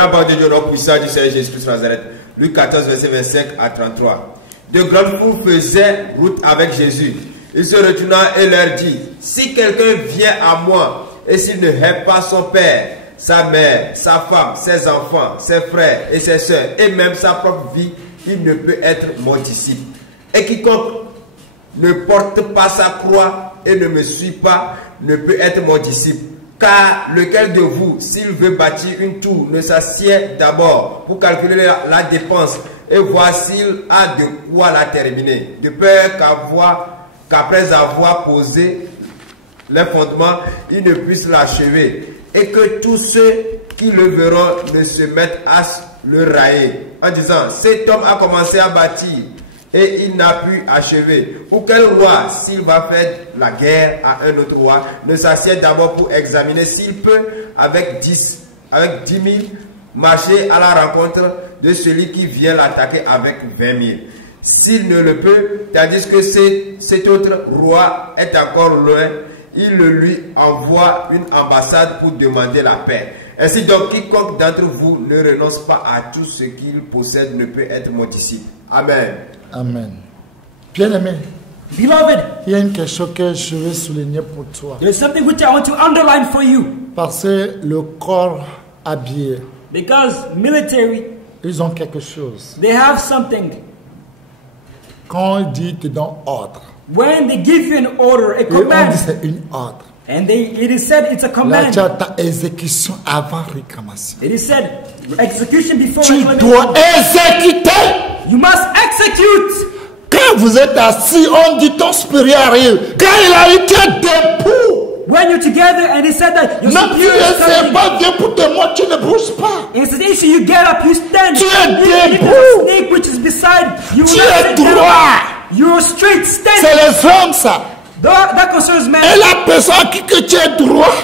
la part de Dieu, notre puissant du Seigneur Jésus-Christ de Nazareth. Luc 14, verset 25 à 33. De grandes foules faisaient route avec Jésus. Il se retourna et leur dit, si quelqu'un vient à moi et s'il ne hait pas son père, sa mère, sa femme, ses enfants, ses frères et ses soeurs, et même sa propre vie, il ne peut être mon disciple. Et quiconque ne porte pas sa croix et ne me suit pas, ne peut être mon disciple. Car lequel de vous, s'il veut bâtir une tour, ne s'assied d'abord pour calculer la dépense et voir s'il a de quoi la terminer, de peur qu'après avoir posé les fondements, il ne puisse l'achever, et que tous ceux qui le verront ne se mettent à le railler, en disant, cet homme a commencé à bâtir, et il n'a pu achever. Ou quel roi, s'il va faire la guerre à un autre roi, ne s'assied d'abord pour examiner s'il peut, avec 10 000, marcher à la rencontre de celui qui vient l'attaquer avec 20 000. S'il ne le peut, tandis que cet autre roi est encore loin, il lui envoie une ambassade pour demander la paix. Ainsi donc, quiconque d'entre vous ne renonce pas à tout ce qu'il possède ne peut être mon disciple. Amen. Amen. Bien-aimé, Beloved, il y a une question que je vais souligner pour toi. there's something which I want to underline for you. Parce que le corps habillé, Because military, ils ont quelque chose. they have something. Quand on dit te donne ordre, When they give you an order, a et on dit command, c'est une ordre. and it is said it's a Là, command. tu as ta exécution avant réclamation. It is said execution before Tu reclamation. dois exécuter. You must execute. Quand vous êtes assis, on dit ton supérieur arrive. Quand il arrive, tu es debout. When you're together and he said that your Même si superior is il ne coming, pas bien pour te moi, tu ne bouges pas. and it's an issue, you get up, you stand. Tu es If there's debout. a snake which is beside you, Tu will not es sit down. droit. You're straight, C'est standing. les hommes, ça. That concerns man. Et la personne qui que tu es droit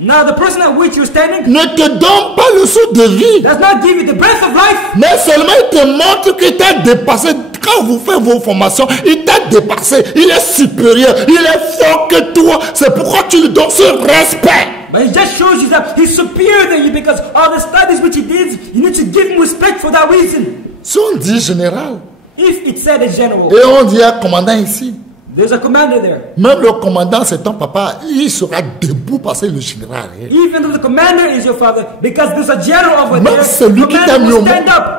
Now the person at which you're standing ne te donne pas le souffle de vie. does not give you the breath of life, Mais seulement il te montre qu'il t'a dépassé. Quand vous faites vos formations, il t'a dépassé. Il est supérieur. Il est fort que toi. C'est pourquoi tu lui donnes ce respect. but it just shows you that he's superior than you because all the studies which he did, you need to give him respect for that reason. Si on dit général, If it said a general, et on dit un commandant ici, there's a commander there. même le commandant, c'est ton papa, il sera debout parce que le général est. Even though the commander is your father, because there's a general over Même there, celui the qui t'a commander mis au will stand monde. up.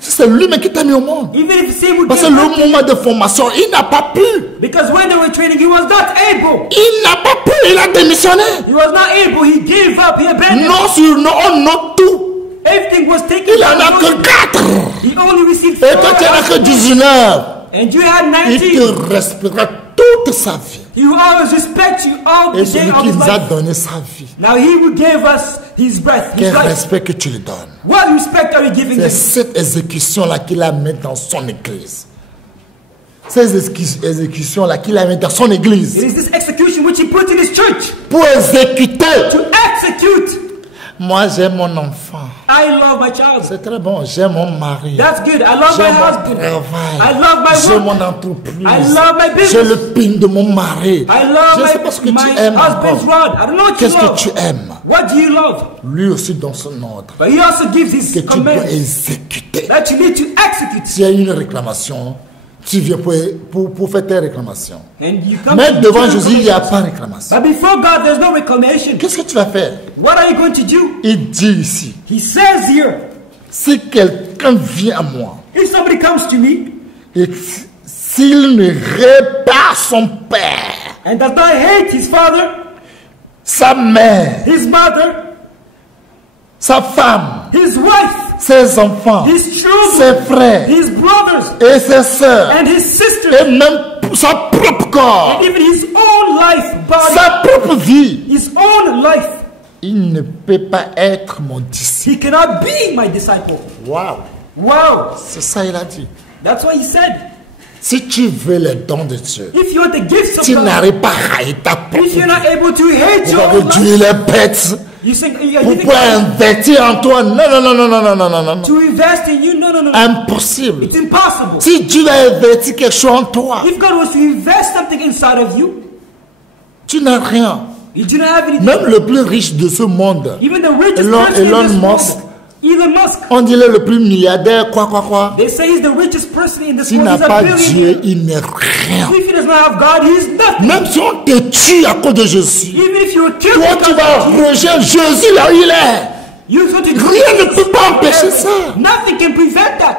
C'est lui-même qui t'a mis au monde. Even if the same would Parce que give le back, moment de formation, il n'a pas pu. because when they were training, he was not able. Il n'a pas pu, il a démissionné. He was not able. He gave up. He abandoned. Non sur non, on note tout. Everything was taken. Il en a from que him. 4. He only received Et 4. toi, tu n'en as que 19. And you had Il 19. te respectera toute sa vie. He will always respect you all Et the day celui of qui his nous a life. donné sa vie, Now he will give us his breath, his quel life. respect que tu lui donnes. What respect are you giving C'est him? cette exécution-là qu'il a mis dans son église. Ces exécutions-là qu'il a mis dans son It église. is this execution which he put in his church Pour exécuter. to execute. Moi, j'aime mon enfant. I love my child. C'est très bon. J'aime mon mari. That's good. I love my J'aime mon husband. travail. I love my J'aime work. mon entreprise. I love my business. J'ai le pin de mon mari. I love Je ne sais pas ce que my tu aimes husband's encore. rod. I don't know what you Qu'est-ce que love. tu aimes? What do you love? Lui aussi dans son ordre. But he also gives his Que tu dois commands exécuter. that you need to execute. S'il y a une réclamation, tu viens pour faire tes réclamations. And you come Mais to devant the Jésus, il n'y a reclamation. pas de réclamation. But before God, there's no reclamation. Qu'est-ce que tu vas faire? What are you going to do? Il dit ici, He says here, si quelqu'un vient à moi if somebody comes to me et s'il ne répare son père, and does not hate his father, sa mère, his mother, sa femme, his wife, ses enfants, his ses children, frères his brothers, et ses sœurs, and his sisters, et même sa propre corps, and even his own life, body, sa propre vie, his own life, il ne peut pas être mon disciple. he cannot be my disciple. Waouh! Wow, C'est ça il a dit. that's what he said. Si tu veux les dons de Dieu, If you want the gifts of tu God, n'arrives pas à haïr ta propre if vie. you're not able to hate your Pour own que life, Dieu les bête, you think you're pour giving pouvoir investir en toi. Non, non, non, non, non, non, non, non, non. to invest in you. No, no, no. Impossible. It's impossible. Si Dieu va investir quelque chose en toi, If God was to invest something inside of you, tu n'as rien. you do not have anything. Même le plus riche de ce monde, Even the richest Elon person in this Musk, world, Elon Musk. On dit le plus milliardaire, quoi. They say he's the richest person in this S'il world. n'a He's pas a Dieu, billionaire. il n'est rien. If he does not have God, he's nothing. Même si on te tue à cause de Jésus, Even if you were killed, toi tu vas rejoindre Jésus là où il est. you're going to Rien ne peut pas empêcher ça. Nothing can prevent that.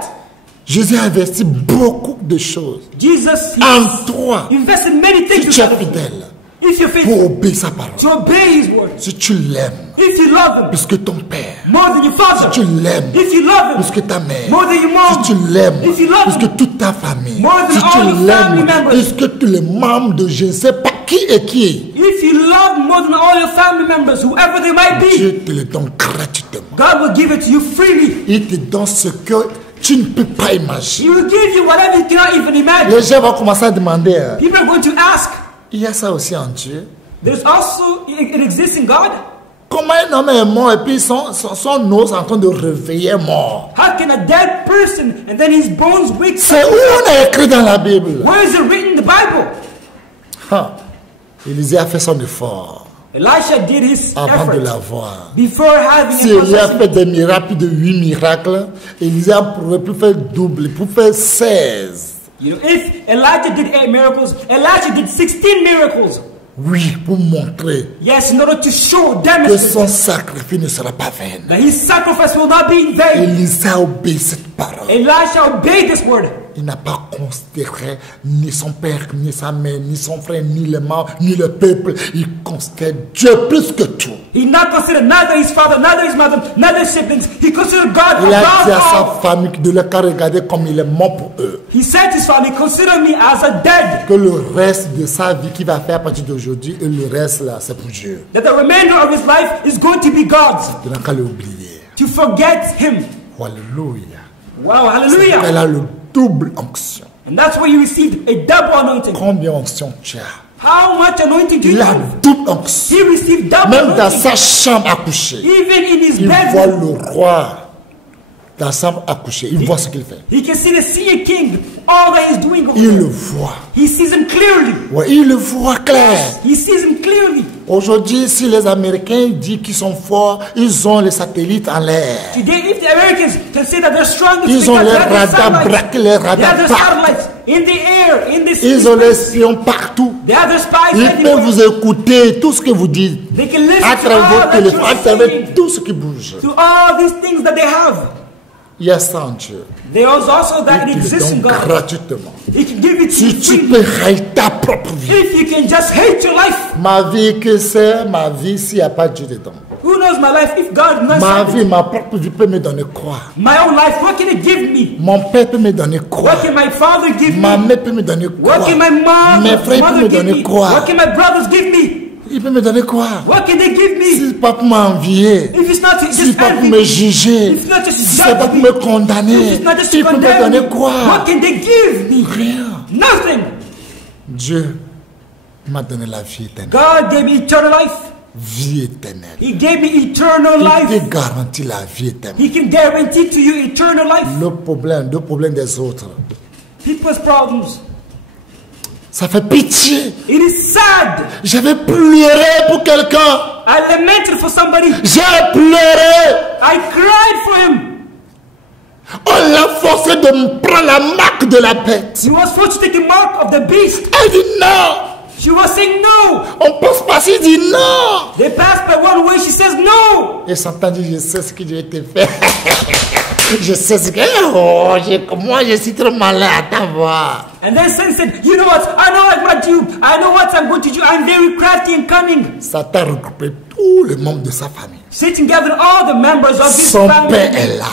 Jésus a investi beaucoup de choses Jesus en toi. invested many Si things tu es inside of you. fidèle If you're pour faithful obéir sa parole, to obey his word, si tu l'aimes if you love him plus que ton père, more than your father, si tu l'aimes if you love plus him que ta mère, more than your si mom, tu l'aimes if you love plus que him toute ta famille, more than si tu all your family l'aimes members, plus que tous les membres de je ne sais pas qui est qui, if you love more than all your family members, whoever they might be, Dieu te le donne gratuitement. God will give it to you freely. Il te donne ce que tu ne peux pas imaginer. He will give you whatever you cannot even imagine. Les gens vont commencer à demander, People are going to ask, il y a ça aussi en Dieu. there's also, it exists in God. Comment un homme est mort et puis son os est en train de réveiller mort? How can a dead person and then his bones wake C'est up? où on a écrit dans la Bible. Where is it written in the Bible? Élisée a fait son effort Elisha did his avant de effort l'avoir. before having Si a Élie a possession. fait des miracles, plus de 8 miracles, Élisée pourrait plus faire double, il pouvait faire 16. You know, if Elijah did 8 miracles, Elisha did 16 miracles. Oui, pour montrer Yes, in order to show, que demonstrate son sacrifice ne sera pas vain. that his sacrifice will not be in vain. Élisée a obéi cette parole. Elisha obeyed this word. Il n'a pas considéré ni son père, ni sa mère, ni son frère, ni les membres, ni le peuple. Il considère Dieu plus que tout. He not considered neither his father, neither his mother, neither his siblings. He considered God Il a dit à above sa all. famille de le regarder comme il est mort pour eux. He said to his family, consider me as a dead. Que le reste de sa vie qu'il va faire à partir d'aujourd'hui, et le reste là, c'est pour Dieu. That the remainder of his life is going to be God's. Il n'a qu'à l'oublier. To forget him. Alléluia. Wow, Elle hallelujah. a le double onction. And that's where you received a double anointing. Combien onction tu as? How much anointing do you Il a have? double onction. He received double Même dans anointing. sa chambre à coucher, Even in his il voit bedroom, le roi dans sa chambre à coucher. Il voit ce qu'il fait. he can see the senior king, all that he's doing over Il le there. voit. He sees him clearly. Ouais, il le voit clair. He sees him clearly. Aujourd'hui, si les Américains disent qu'ils sont forts, ils ont les satellites en l'air. Today, if the Americans can say that they're strong, it's Ils ont because les they have their radars satellites. braqués, les They have radars their partout. satellites in the air, in the Ils ont les space. espions partout. They have their spies Ils peuvent everywhere. vous écouter tout ce que vous dites They can listen à to travers all vos that téléphones, à you're travers saying, tout ce qui bouge. to all these things that they have. Il y a ça en Dieu. There is also that it Il te le exists in donne God. gratuitement. He can give it to Si you tu freely. peux haïr ta propre vie, If you can just hate your life. ma vie, que c'est ma vie s'il n'y a pas Dieu dedans? Who knows my life if God knows Ma something? vie, ma propre vie peut me donner quoi? My own life, what can it give me? Mon père peut me donner quoi? What can my father give Ma me? mère peut me donner quoi? What can my mom, Mes frères peuvent mother me give donner me? quoi? What can my brothers give me? Il peut me donner quoi? What can they give Si me? c'est pas pour m'envier, If it's not to si c'est just pas pour envy, me juger, if it's not just si c'est pas judge pour me, me if condamner, it's not just il to peut me condemn me, donner quoi? what can they give me? Rien. Nothing. Dieu m'a donné la vie éternelle. God gave me eternal life. Vie éternelle. He gave me eternal Il life. te garantit la vie éternelle. He can guarantee to you eternal life. Le problème des autres, People's problems. ça fait pitié. It is sad. J'avais pleuré pour quelqu'un. I lamented for somebody. J'ai pleuré. I cried for him. On l'a forcé de me prendre la marque de la bête. He was forced to take the mark of the beast. Elle dit non. She was saying no. On passe par ici, il dit non. They passed by one way. She says no. Et Satan dit, je sais ce que Dieu te fait. Je sais ce que... Oh, moi, je suis trop malin à t'avoir. And then Satan said, you know what? I know what I'm going to do. I know what I'm going to do. I'm very crafty and cunning. Satan a regroupé tous les membres de sa famille. Satan gathered all the members of his Son family. père est là.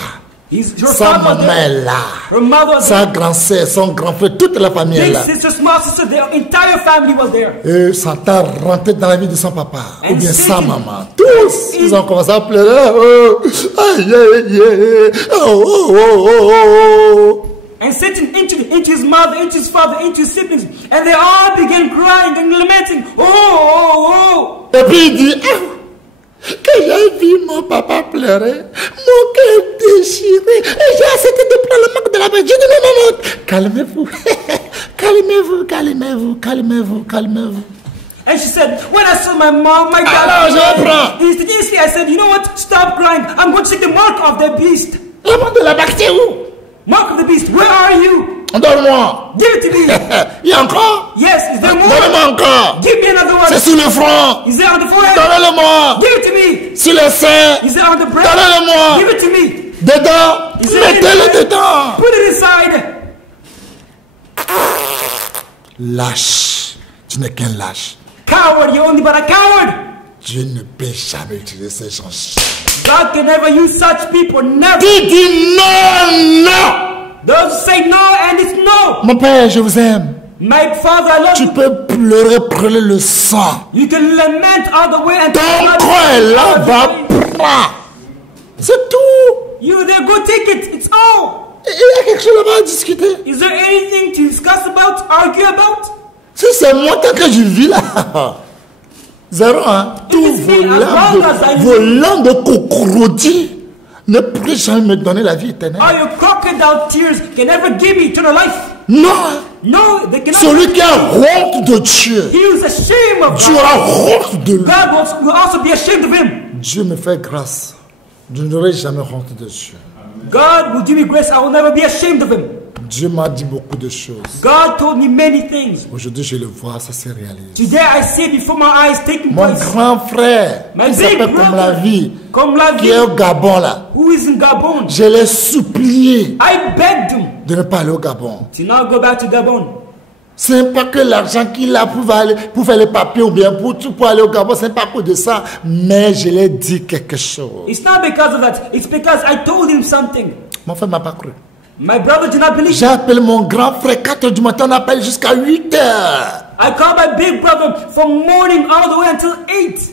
Her Sa father was maman est there. là. Her mother was Sa there. grand-sœur, son grand-frère, toute la famille est Big là. sister, small sister, their entire family was there. Et Satan rentré dans la vie de son papa, ou bien sa Satan- maman. Tous, ils ont commencé à pleurer. Oh, aïe, aïe, aïe. Oh, oh, oh, oh, oh. And Satan entered into his mother, into his father, into his siblings, and they all began crying and lamenting. Oh, oh, Et puis il dit, que j'ai vu mon papa pleurer, mon cœur déchiré, et j'ai accepté de prendre la marque de la bête. J'ai dit non, non, non, calmez-vous, calmez-vous, calmez-vous, calmez-vous, calmez-vous. And she said, when I saw my mom, my dad, Alors, je prends. instantly I said, you know what? Stop crying. I'm going to take the mark of the beast. La marque de la bête, c'est où? Mark of the beast, where are you? Donne-moi. Give it to me. Il y a encore? Yes, is there more? Donne-moi encore. Give me another one. C'est sur le front. Is there on the forehead? Donne-le-moi. Give it to me. Sur le sein. Is there on the breast? Donne-le-moi. Give it to me. Dedans. Is there Mettez-le dedans. Put it inside. Lâche. Tu n'es qu'un lâche. Coward, you're only but a coward. Dieu ne peut jamais utiliser ces gens. God can never use such people, never. Qui dit non, non. Those who say no and it's no. Mon père, je vous aime. My father, I love Tu you. peux pleurer, brûler le sang. You can lament all the way and Ton corps est là, va prendre. C'est tout. You there, go take it. It's all. Il y a quelque chose là-bas à discuter. Is there anything to discuss about, argue about? Si c'est moi tant que je vis là. Zéro, hein. Tous vos langues de crocodile ne pourraient jamais me donner la vie éternelle. All your crocodile tears can never give me eternal life. Non. No, they cannot. Celui qui a honte de Dieu, He is ashamed of Dieu God. aura honte de lui. God will also be ashamed of him. Dieu me fait grâce. Je n'aurai jamais honte de Dieu. God will give me grace. I will never be ashamed of him. Dieu m'a dit beaucoup de choses. God told me many things. Aujourd'hui, je le vois, ça s'est réalisé. Today I see it before my eyes taking Mon place. grand frère, My qui big s'appelle comme la brother, vie, comme la qui est vie, au Gabon là, who is in Gabon. je l'ai supplié I begged him de ne pas aller au Gabon. to not go back to Gabon. Ce n'est pas que l'argent qu'il a pour faire les papiers ou bien pour aller au Gabon, ce n'est pas que de ça. Mais je l'ai dit quelque chose. It's not because of that. It's because I told him something. Mon frère ne m'a pas cru. My brother did not believe. J'ai appelé mon grand frère 4 h du matin, on appelle jusqu'à 8 h. I called my big brother from morning all the way until 8.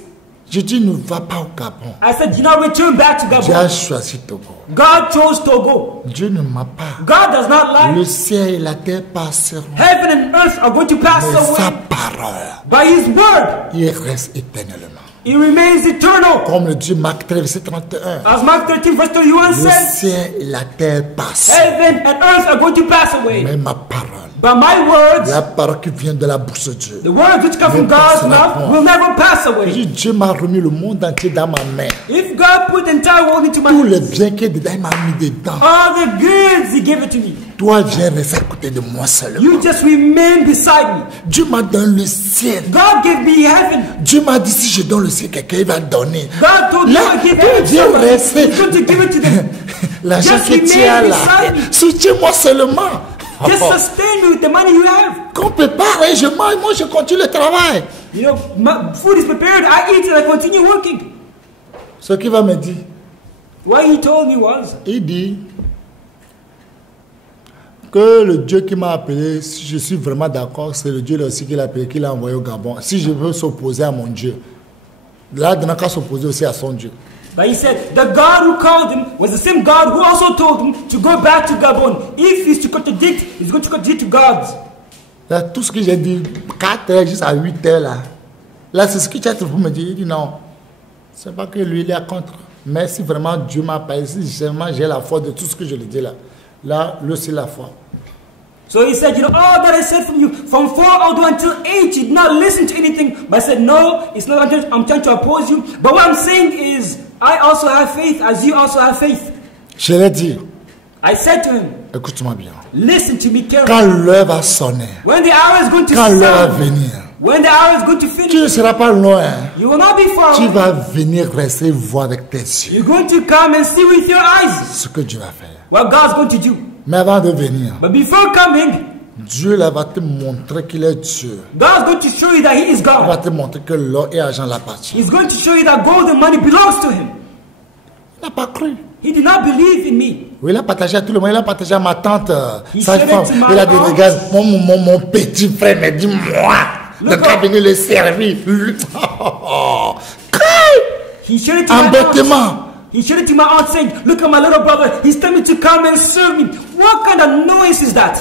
Je dis ne va pas au Gabon. I said, do not return back to Dieu Gabon. a choisi Togo. God chose Togo. Dieu ne m'a pas. God does not lie. Le ciel et la terre passeront. Heaven and earth are going to pass Mais sa away. parole, By his word, il reste éternellement. it remains eternal. Comme le Dieu Marc 13, verset 31. As Mark 13 verse 31 Le says, ciel et la terre passent. heaven and earth are going to pass away. Mais ma parole, But my words, la parole qui vient de la bouche de Dieu. the words which come from God's mouth, will never pass away. Dieu m'a remis le monde entier dans ma main. If God put the entire world into my Tous les hands, biens qu'il y a dedans, il m'a mis dedans. all the goods He gave it to me. Toi, viens rester à côté de moi seulement. You just remain beside me. Dieu m'a donné le ciel. God gave me heaven. Dieu m'a dit si je donne le ciel, quelqu'un il va donner. God told me Là, to give toi, heaven to viens somebody. rester. He's going to give it to them. L'argent Just que tu as remain là, beside me. soutiens-moi seulement. Just sustain me with the money you have. Qu'on prépare et je mange, moi je continue le travail. You know, my food is prepared. I eat and I continue working. Ce qu'il va me dire, What he told me was, il dit que le Dieu qui m'a appelé, si je suis vraiment d'accord, c'est le Dieu là aussi qui l'a appelé, qui l'a envoyé au Gabon. Si je veux s'opposer à mon Dieu, là, il n'a qu'à s'opposer aussi à son Dieu. but he said, the God who called him was the same God who also told him to go back to Gabon. If he's to contradict, he's going to contradict to God's. Là, tout ce que j'ai dit, 4 h jusqu'à 8 h là, là c'est ce que tu as pour me dire. Il dit non, c'est pas que lui il est contre. Mais si vraiment Dieu m'a appelé, si vraiment j'ai la foi de tout ce que je lui dis là, là, lui c'est la foi. So he said, you know, all that I said from you, from 4 all the way until 8, you did not listen to anything. But I said, no, it's not I'm trying to oppose you. But what I'm saying is, I also have faith as you also have faith. Je l'ai dit, I said to him, écoute-moi bien. listen to me carefully. Quand l'heure va sonner, When the hour is going to quand l'heure va sound, venir, when the hour is going to tu ne finish, seras pas loin. you will not be far Tu away. vas venir rester voir avec tes yeux You're going to come and see with your eyes ce que Dieu va faire. what God's going to do. Mais avant de venir, But before coming, Dieu là va te montrer qu'il est Dieu. God's going to show you that He is Il va God. te montrer que l'or et l'argent l'appartient. He's going to show you that gold and money belongs to Him. Il n'a pas cru. He did not believe in me. Oui, il a partagé à tout le monde. Il a partagé à ma tante, Il sage-femme. savait que Il a dit, ma regarde, mon petit frère me dit, moi, de Le pas corps. venir le servir. He showed it to my aunt. Embêtement. He showed it to my aunt saying, look at my little brother. He's coming to come and serve me. What kind of noise is that?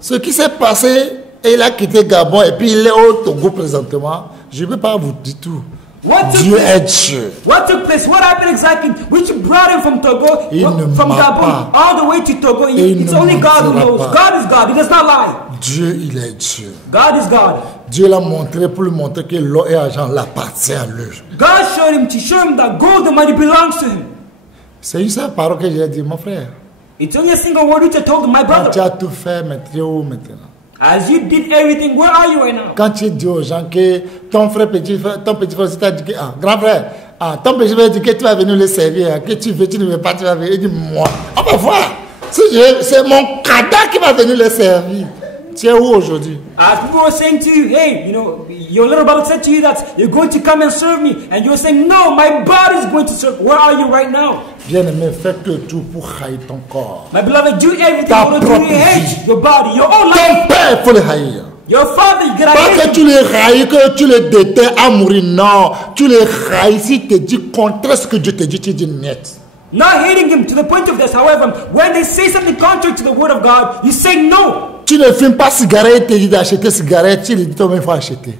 Ce qui s'est passé, il a quitté Gabon et puis il est au Togo présentement. Je ne peux pas vous dire tout. What took Dieu est place? Dieu. What took place? What happened exactly? Which brought him from Togo, Il ne from ment Gabon, pas. all the way to Togo? Il It's ne only God who mentira knows. pas. God is God. He does not lie. Dieu, il est Dieu. God is God. Dieu l'a montré pour lui montrer que l'or et l'argent l'appartient à lui. God showed him to show him that gold and money belongs to him. C'est une seule parole que j'ai dit, mon frère. It's only a single word which I told him, my Quand tu brother. as tout fait, mais tu es où maintenant? As you did everything, where are you right now? Quand tu dis aux gens que ton petit frère, si tu as dit que, ah, grand frère, ah, ton petit frère dit que tu vas venir le servir, hein, que tu veux, tu ne veux pas, tu vas venir. Il dit, moi, on va voir. C'est mon cadavre qui va venir le servir. Tu es où aujourd'hui? As people were saying to you, hey, you know, your little brother said to you that you're going to come and serve me, and you're saying, no, my body is going to serve. Where are you right now? Bien-aimé, fais que tout pour haïr ton corps. My beloved, do everything Ta in order to propre hate vie. your body, your own life. Ton père, il faut le haïr. Your father, you gotta Pas hate que him. tu les haïs, que tu les détestes à mourir. Non, tu les haïs si tu dis contre ce que Dieu te dit, tu dis net. Not hating him to the point of this. However, when they say something contrary to the word of God, you say no. Tu ne fumes pas cigarette, tu te dis d'acheter cigarette, tu lui dis toi-même il faut acheter.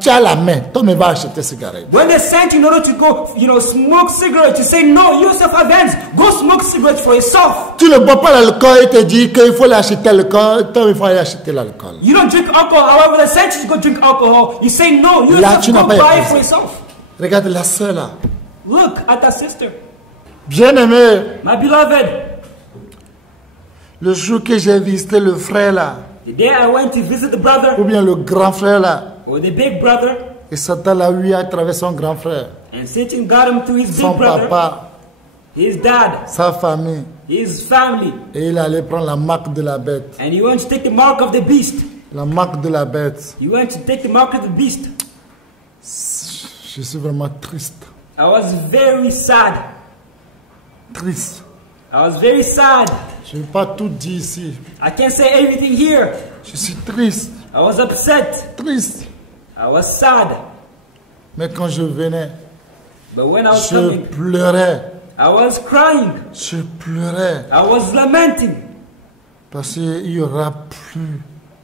Tu as la main, toi-même va acheter cigarette. When they sent you in order to go, you know, smoke cigarettes, you say no. You yourself have hands. Go smoke cigarettes for yourself. Tu ne bois pas l'alcool, il te dit qu'il faut l'acheter l'alcool, toi il faut aller acheter l'alcool. You don't drink alcohol. However, they sent you to go drink alcohol. You say no. You Là, yourself tu n'as go pas buy it épousé. for yourself. Regarde la sœur là. Look at that sister. Bien-aimé, My beloved, le jour que j'ai visité le frère là, the day I went to visit the ou brother, bien le grand frère là, or the big brother, et Satan l'a eu à travers son grand frère, and Satan got him to his son big brother, papa, his dad, sa famille, his family, et il allait prendre la marque de la bête. and he went to take the mark of the beast. La marque de la bête. He went to take the mark of the beast. Je suis vraiment triste. I was very sad. Triste. I was very sad. Je ne vais pas tout dire ici. I can't say everything here. Je suis triste. I was upset. Triste. I was sad. Mais quand je venais, But when I was je coming, pleurais. I was crying. Je pleurais. I was lamenting. Parce qu'il n'y aura plus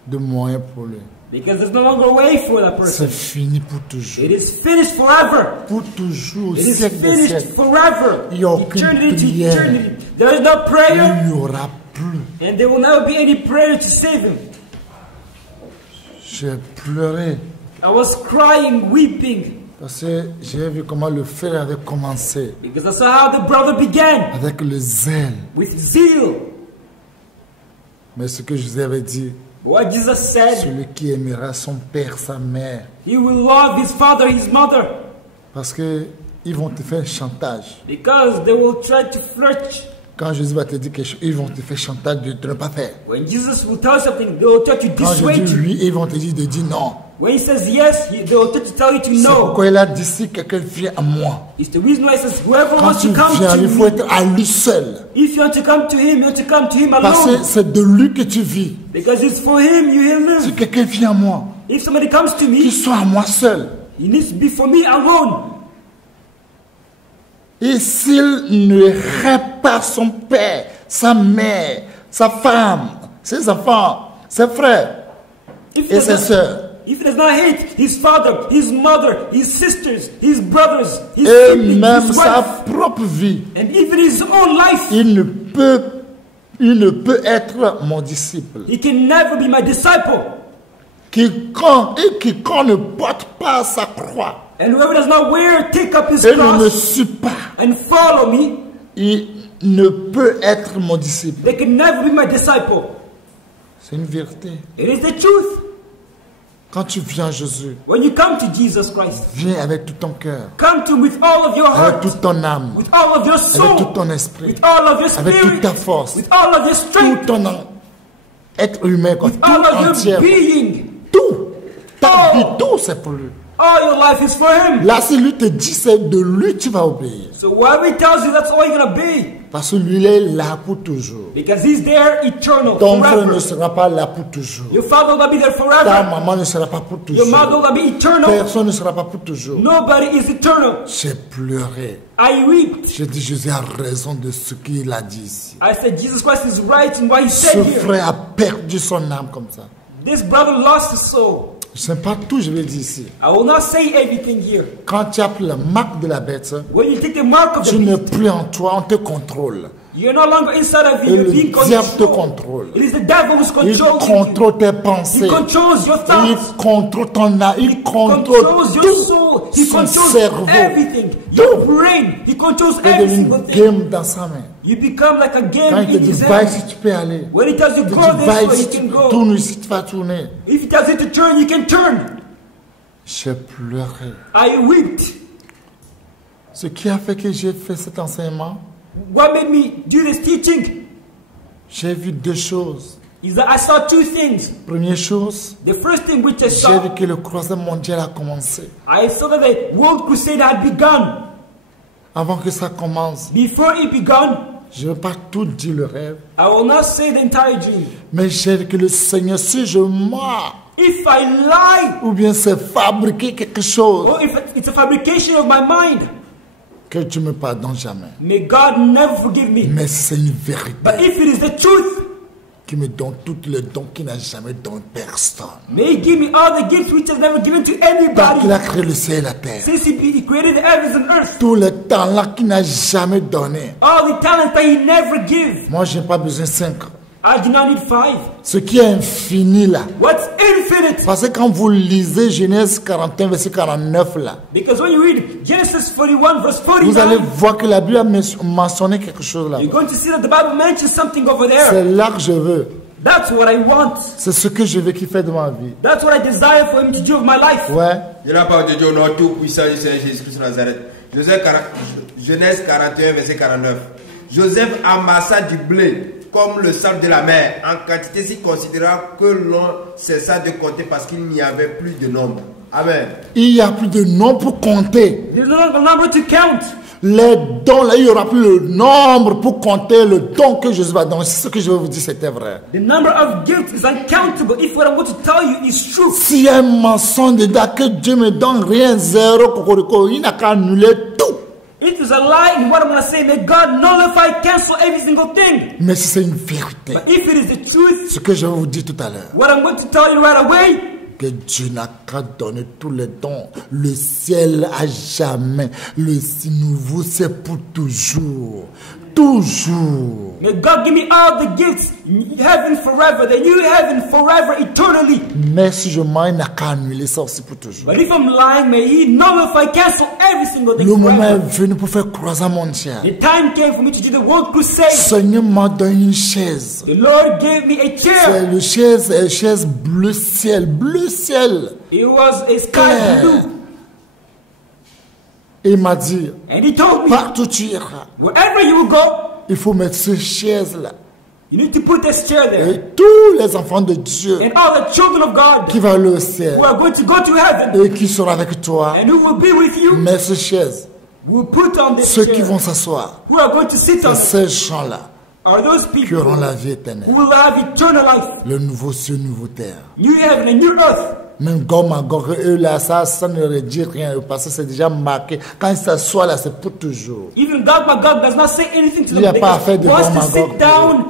de moyens pour lui. Because there's no longer a way for that C'est person. fini pour toujours. It is finished forever. Pour toujours, It is siècle des finished siècles. forever. Il n'y a aucune Eternity to prière. eternity. There is no prayer, Il n'y aura plus. and there will never be any prayer to save him. J'ai pleuré. I was crying, weeping, Parce que j'ai vu comment le frère avait commencé. because I saw how the brother began Avec le zèle. with zeal. Mais ce que je vous avais dit, But what Jesus said, celui qui aimera son père, sa mère. he will love his father, his mother, Parce que ils vont te faire chantage. because they will try to flirt. Quand Jésus va te dire quelque chose, ils vont te faire chantage de ne pas faire. When Jesus will tell you something, they will try to Quand je dissuade dis you. oui, ils vont te dire de dire non. When he says yes, they will try to tell you to C'est no. pourquoi il a dit si quelqu'un vient à moi. It's the reason why he says, whoever Quand wants tu to come viens, to il faut me, être à lui seul. if you want to come to him, you want to come to him Parce alone. que c'est de lui que tu vis. Because it's for him you will Si live. quelqu'un vient à moi, If somebody comes to qu'il me, soit à moi seul. he needs to be for me alone. Et s'il ne répare pas son père, sa mère, sa femme, ses enfants, ses frères If he et does ses not, sœurs, if he does not hate his father, his mother, his sisters, his brothers, his et siblings, même his sa wife, propre vie, and even his own life, il ne peut être mon disciple. he can never be my disciple. Quiconque ne porte pas sa croix And whoever does not take up his et ne me cross suit pas, and follow me, il ne peut être mon disciple. they can never be my disciple. C'est une vérité. It is the truth. Quand tu viens à Jésus, When you come to Jesus Christ, viens avec tout ton cœur, come to him with all of your avec heart, toute ton âme, with all of your avec tout soul, ton esprit, with all of your avec toute spirit, ta force, with all of your tout strength, ton être humain, quoi, with tout all of entier. your being. Tout, ta vie, tout c'est pour lui. All your life is for him. Là, si lui te dit, c'est de lui tu vas obéir. So whatever he tells you, that's all you're going to be. Parce que lui, il est là pour toujours. Because he's there eternal, Ton frère ne forever. sera pas là pour toujours. Your father will not be there Ta forever. maman ne sera pas pour Your mother toujours. will not be eternal. Personne ne sera pas pour toujours. Nobody is eternal. J'ai pleuré. I wept. J'ai dit, Jésus a raison de ce qu'il a dit ici. I said, Jesus Christ is right in what he Ce said here. frère a perdu son âme comme ça. This brother lost his soul. Ce n'est pas tout, je vais dire ici. I will not say everything here. Quand tu as pris la marque de la bête, When you take the mark of the tu n'es beast, plus en toi, on te contrôle. you're no longer inside of you, Et you're le being diable te controlled. contrôle. It is the devil who's Il controlling contrôle tes you. pensées. He controls your Il thoughts. contrôle ton âme. Il contrôle Controls your tout soul. He son controls cerveau. everything. Your brain. He controls Il every devient single une thing. game dans sa main. You become like a Quand game il te in dit his va hand. ici, tu peux aller. When he tells you Il te go dit va this way, ici, you tu can go. tournes ici, tu vas tourner. If he tells you to turn, you can turn. J'ai pleuré. I wept. Ce qui a fait que j'ai fait cet enseignement, What made me do this teaching j'ai vu deux choses. is that I saw two things. Première chose, The first thing which I j'ai vu saw, que le croisement mondial a commencé. I saw that the World Crusade had begun. Avant que ça commence, Before it begun, je ne vais pas tout dire le rêve, I will not say the entire dream. mais j'ai vu que le Seigneur, si je mens, If I lie, ou bien c'est fabriquer quelque chose, or if it's a fabrication of my mind, que Dieu me pardonne jamais. may God never forgive me. Mais c'est une vérité But if it is the truth, qui me donne tous les dons qu'il n'a jamais donné personne. may He give me all the gifts which He has never given to Tant qu'il anybody. a créé le ciel et la terre, Since He created the heavens and earth, tous les talents qu'il n'a jamais donné. all the talents that He never gives. Moi, je n'ai pas besoin de 5. I do not need 5. Ce qui est infini là. What's infinite? Parce que quand vous lisez Genèse 41, verset 49 là, Because when you read Genesis 41 verse vous allez 49, voir que la Bible a mentionné quelque chose là. you're going to see that the Bible mentions something over C'est there. là que je veux. That's what I want. C'est ce que je veux qu'il fait de ma vie. That's what I desire for Him to do with my life. Ouais. De la part de Dieu, au nom tout puissant du Seigneur Jésus-Christ de Nazareth. Genèse 41, verset 49. Joseph amassa du blé comme le sable de la mer, en quantité si considérable que l'on cessa de compter parce qu'il n'y avait plus de nombre. Amen. Il n'y a plus de nom pour compter. There's no longer number to count. Les dons là, il n'y aura plus le nombre pour compter le don que Jésus va donner. C'est ce que je vais vous dire, c'était vrai. The number of gifts is uncountable. If what I'm going to tell you is true. S'il y a un mensonge dedans que Dieu me donne rien, zéro, cocorico, il n'a qu'à annuler tout. It is a lie in what I'm going to say. May God nullify, cancel every single thing. Mais si c'est une vérité, But if it is the truth, ce que je vais vous dire tout à l'heure, what I'm going to tell you right away, que Dieu n'a qu'à donner tous les dons. Le ciel à jamais. Le nouveau, c'est pour toujours. Toujours. may God give me all the gifts, heaven forever, the new heaven forever, eternally. Mais si je mens, il n'a qu'à annuler ça aussi pour toujours. But if I'm lying, may He nullify, cancel every single thing Le moment est forever. venu pour faire croisement mondial. The time came for me to do the World Crusade. Seigneur m'a donné une chaise. The Lord gave me a C'est chair. le chaise bleu ciel. Bleu ciel. It was a sky Clair. blue. Et il m'a dit, And He told me, partout tu iras, wherever you will go, il faut mettre cette chaise-là. you need to put this chair there. Et tous les enfants de Dieu And all the children of God qui vont aller au ciel who are going to go to heaven et qui seront avec toi, and who will be with you mets cette chaise. will put on this Ceux qui chair. vont s'asseoir, Who are going to sit on c'est it ces gens-là are those qui people auront la vie who éternelle. will have eternal life. Le nouveau ciel, nouveau terre. New heaven and new earth. Même Gog Magog, eux là, ça ne leur dit rien parce que c'est déjà marqué. Quand ils s'assoient là, c'est pour toujours. Even Gog Magog does not say anything to Il n'y a them. pas affaire de Once Gog they Magog. sit down,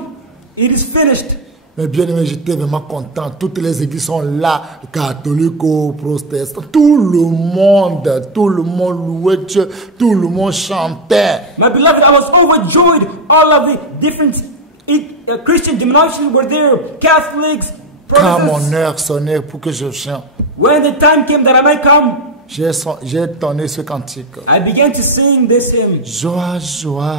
it is finished. Mais bien aimé, j'étais vraiment content. Toutes les églises sont là, catholiques, protestants. Tout le monde louait Dieu, tout le monde chantait. My beloved, I was overjoyed. All of the different Christian denominations were there. Catholics, Quand mon Protestants. heure sonnait pour que je chante, When the time came that I might come, j'ai tonné ce cantique. I began to sing this hymn. Joie, joie,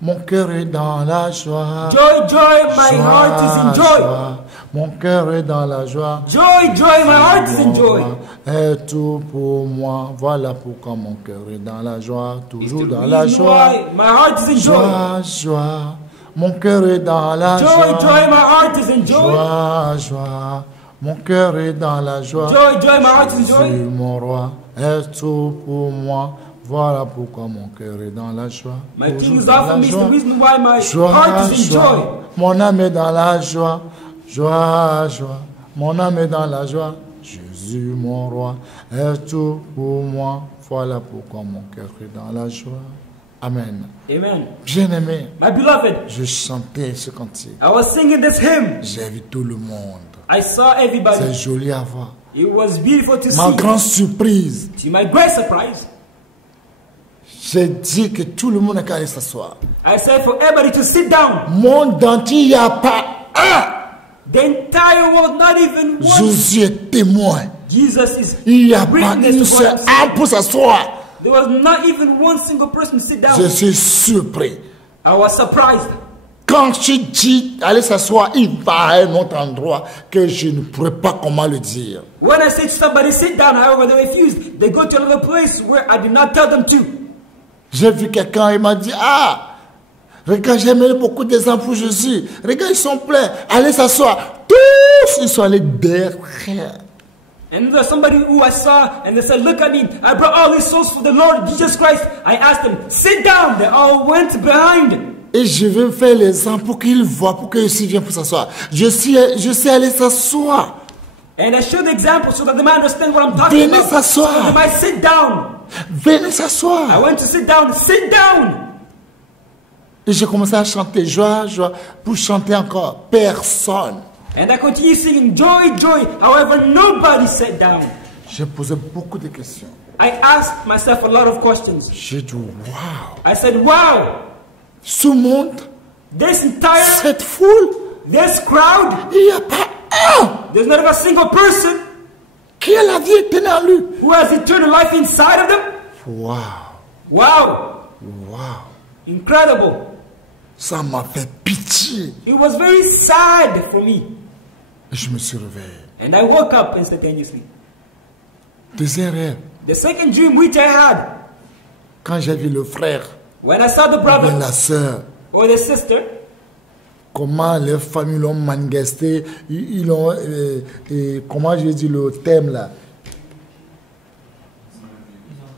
mon cœur est dans la joie. Joy, joy, my heart is in joy. Joie, mon cœur est dans la joie. Joy, joy, my heart is in joy. Et tout pour moi, voilà pourquoi mon cœur est dans la joie, It's toujours the dans la reason joie. why my heart is in joy. Joie, joie, mon cœur est dans la Joy, joie. joy, my heart is in joy. Joie, joie, mon cœur est dans la joie. Joy, joy, my heart is in Jésus, joy. mon roi, est tout pour moi, voilà pourquoi mon cœur est dans la joie. My king Toujours is dans offered la me is the joie. reason why my Joie, heart is in joy. joie, mon âme est dans la joie. Joie, joie, mon âme est dans la joie. Jésus, mon roi, est tout pour moi. Voilà pourquoi mon cœur est dans la joie. Amen. Amen. Bien-aimé, My beloved, je chantais ce cantique. I was singing this hymn. J'ai vu tout le monde. I saw everybody. C'est joli à voir. It was beautiful to Ma see. grande surprise, To my great surprise, j'ai dit que tout le monde a qu'à aller s'asseoir. I said for everybody to sit down. Monde entier, il n'y a pas un. The entire world, not even one. Jésus est témoin. Jesus is Il n'y a pas witness une to seule what I'm saying. âme pour s'asseoir. There was not even one single person to sit down. Je suis surpris. I was surprised. Quand je dis aller s'asseoir, il va à un autre endroit que je ne pourrais pas comment le dire. When I say to somebody sit down, however, they refuse. They go to another place where I did not tell them to. J'ai vu quelqu'un, il m'a dit, ah, regarde, j'ai amené beaucoup d'exemples pour Jésus. Regarde, ils sont pleins. Allez s'asseoir. Tous, ils sont allés derrière. And there's somebody who I saw, and they said, look at me. I brought all these souls for the Lord Jesus Christ. I asked them, sit down. They all went behind. Et je vais faire l'exemple pour qu'ils voient, pour qu'ils aussi viennent pour s'asseoir. Je sais aller s'asseoir. And I showed the example so that they might understand what I'm talking Venez about. s'asseoir. So they might sit down. Venez I s'asseoir. went to sit down. Sit down. Et j'ai commencé à chanter, joie, joie, pour chanter encore. Personne. And I continued singing joy, joy. However, nobody sat down. J'ai posé beaucoup de questions. I asked myself a lot of questions. J'ai dit, waouh. I said, wow, Ce monde, this entire, cette foule, this crowd, il n'y a pas un there's not even a single person qui a la vie éternelle en lui. who has eternal life inside of them. Waouh, Wow, waouh. incredible. Ça m'a fait pitié. It was very sad for me. Et je me suis réveillé. And I woke up instantaneously. Deuxième rêve, The second dream which I had, quand j'ai vu le frère, when I saw the ou brother bien la sœur, or the sister, comment les familles l'ont manifesté, ils ont, comment je dis le thème là,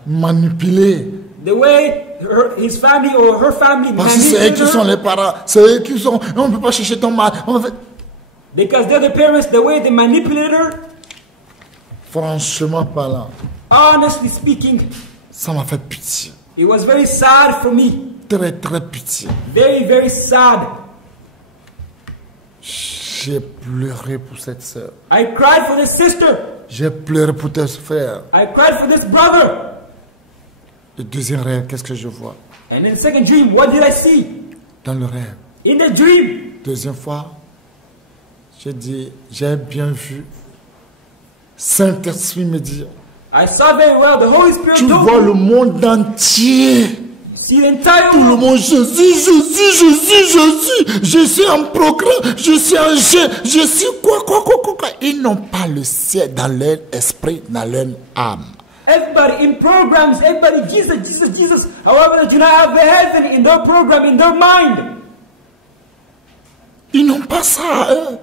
manipulé. the way his family or her family Parce que c'est eux manipulated qui sont her, les parents, c'est eux qui sont, on ne peut pas chercher ton mal. because they're the parents, the way they manipulated her, Franchement parlant, honestly speaking, ça m'a fait pitié. it was very sad for me. Très, très pitié. Very, very sad. J'ai pleuré pour cette sœur. I cried for this sister. J'ai pleuré pour tes frères. I cried for this brother. Le deuxième rêve, qu'est-ce que je vois? And in the second dream, what did I see? Dans le rêve, In the dream, deuxième fois, j'ai dit, j'ai bien vu. Saint-Esprit me dit, I saw very well the Holy Spirit tu told vois me, le monde entier. see the entire Tout le world. monde, Jésus, Jésus, Jésus, Jésus. Je suis en programme, je suis en jeu, je suis quoi. Ils n'ont pas le ciel dans leur esprit, dans leur âme. Everybody in programs, everybody Jesus, Jesus, Jesus. However, they do not have the heaven in their program, in their mind. Ils n'ont pas ça.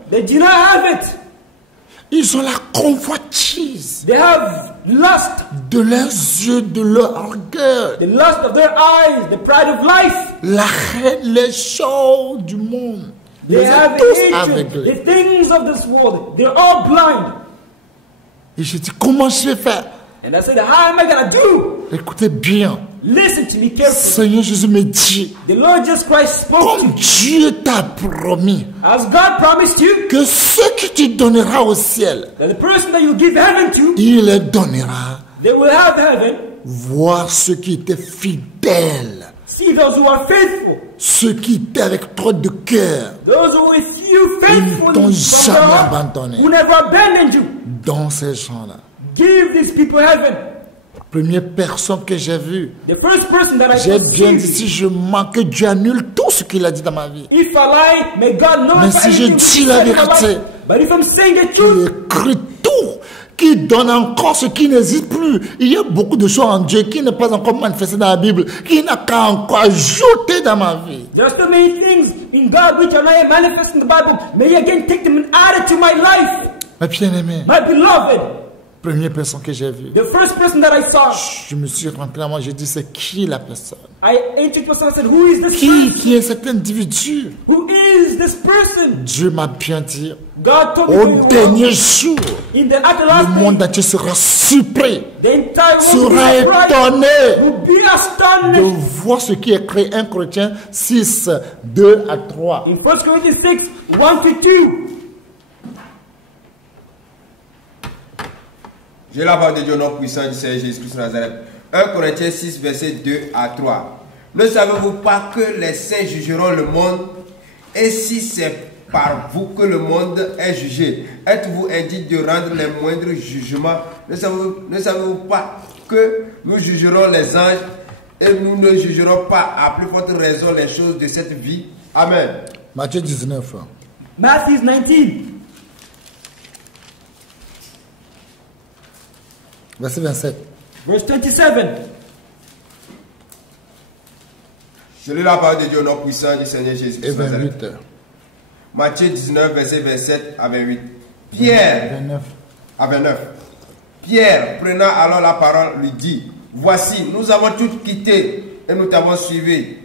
They do not have it. Ils ont la convoitise They have lust, de leurs yeux, de leur orgueil, the lust of their eyes, the pride of life. la haine, les choses du monde. Ils They sont have tous hatred, aveuglés. the things of this world. They're all blind. Et je dis, comment je vais faire? And I said, how am I going to do? Écoutez bien. Listen to me carefully. Seigneur Jésus me dit, The Lord Jesus Christ spoke to comme you. Dieu t'a promis As God promised you, que ce que tu donneras au ciel, that the person that you give heaven to, il les donnera. they will have heaven. Voir ceux qui étaient fidèles, See those who are faithful. ceux qui étaient avec toi de cœur, Those who with you faithfully t'ont from their jamais heart, abandonné. who never abandoned you. Dans ces gens-là. Give these people heaven. Première personne que j'ai vue, The first person that I j'ai bien dit, see. si je mens, que Dieu annule tout ce qu'il a dit dans ma vie. If I lie, may God know Mais if si je anything dis is la said in my vérité, life. But if I'm saying the Il truth, écrit tout, qui donne encore ce qui n'existe plus. Il y a beaucoup de choses en Dieu qui n'est pas encore manifestées dans la Bible, qui n'a qu'à encore ajouter dans ma vie. there are so many things in God which are not yet manifest in the Bible. May you again take them and add it to my life. Ma bien-aimée, My beloved, première personne que j'ai vue, the first person that I saw, je me suis rentré dans moi, j'ai dit, c'est qui la personne? I entered myself and said, who is this person? Qui est cet individu? Who is this person. Dieu m'a bien dit, God told me au very well, dernier jour, in the at the le last monde day, entier sera surpris, the entire world sera will be surprised, étonné will be de astonished. voir ce qui est créé 1 Corinthiens 6, 2 à 3. In 1 Corinthians 6, 1 to 2. J'ai la parole de Dieu, notre puissant du Seigneur Jésus-Christ de Nazareth. 1 Corinthiens 6, verset 2 à 3. Ne savez-vous pas que les saints jugeront le monde? Et si c'est par vous que le monde est jugé, êtes-vous indigne de rendre les moindres jugements? Ne savez-vous pas que nous jugerons les anges et nous ne jugerons pas à plus forte raison les choses de cette vie? Amen. Matthieu 19. Matthew 19, Verset 27. verse 27. Je lis la parole de Dieu, notre puissant du Seigneur Et Jésus-Christ de Nazareth. 28. Matthieu 19, verset 27 à 28. Pierre, 29. à 29. Pierre, prenant alors la parole, lui dit, voici, nous avons tout quitté et nous t'avons suivi.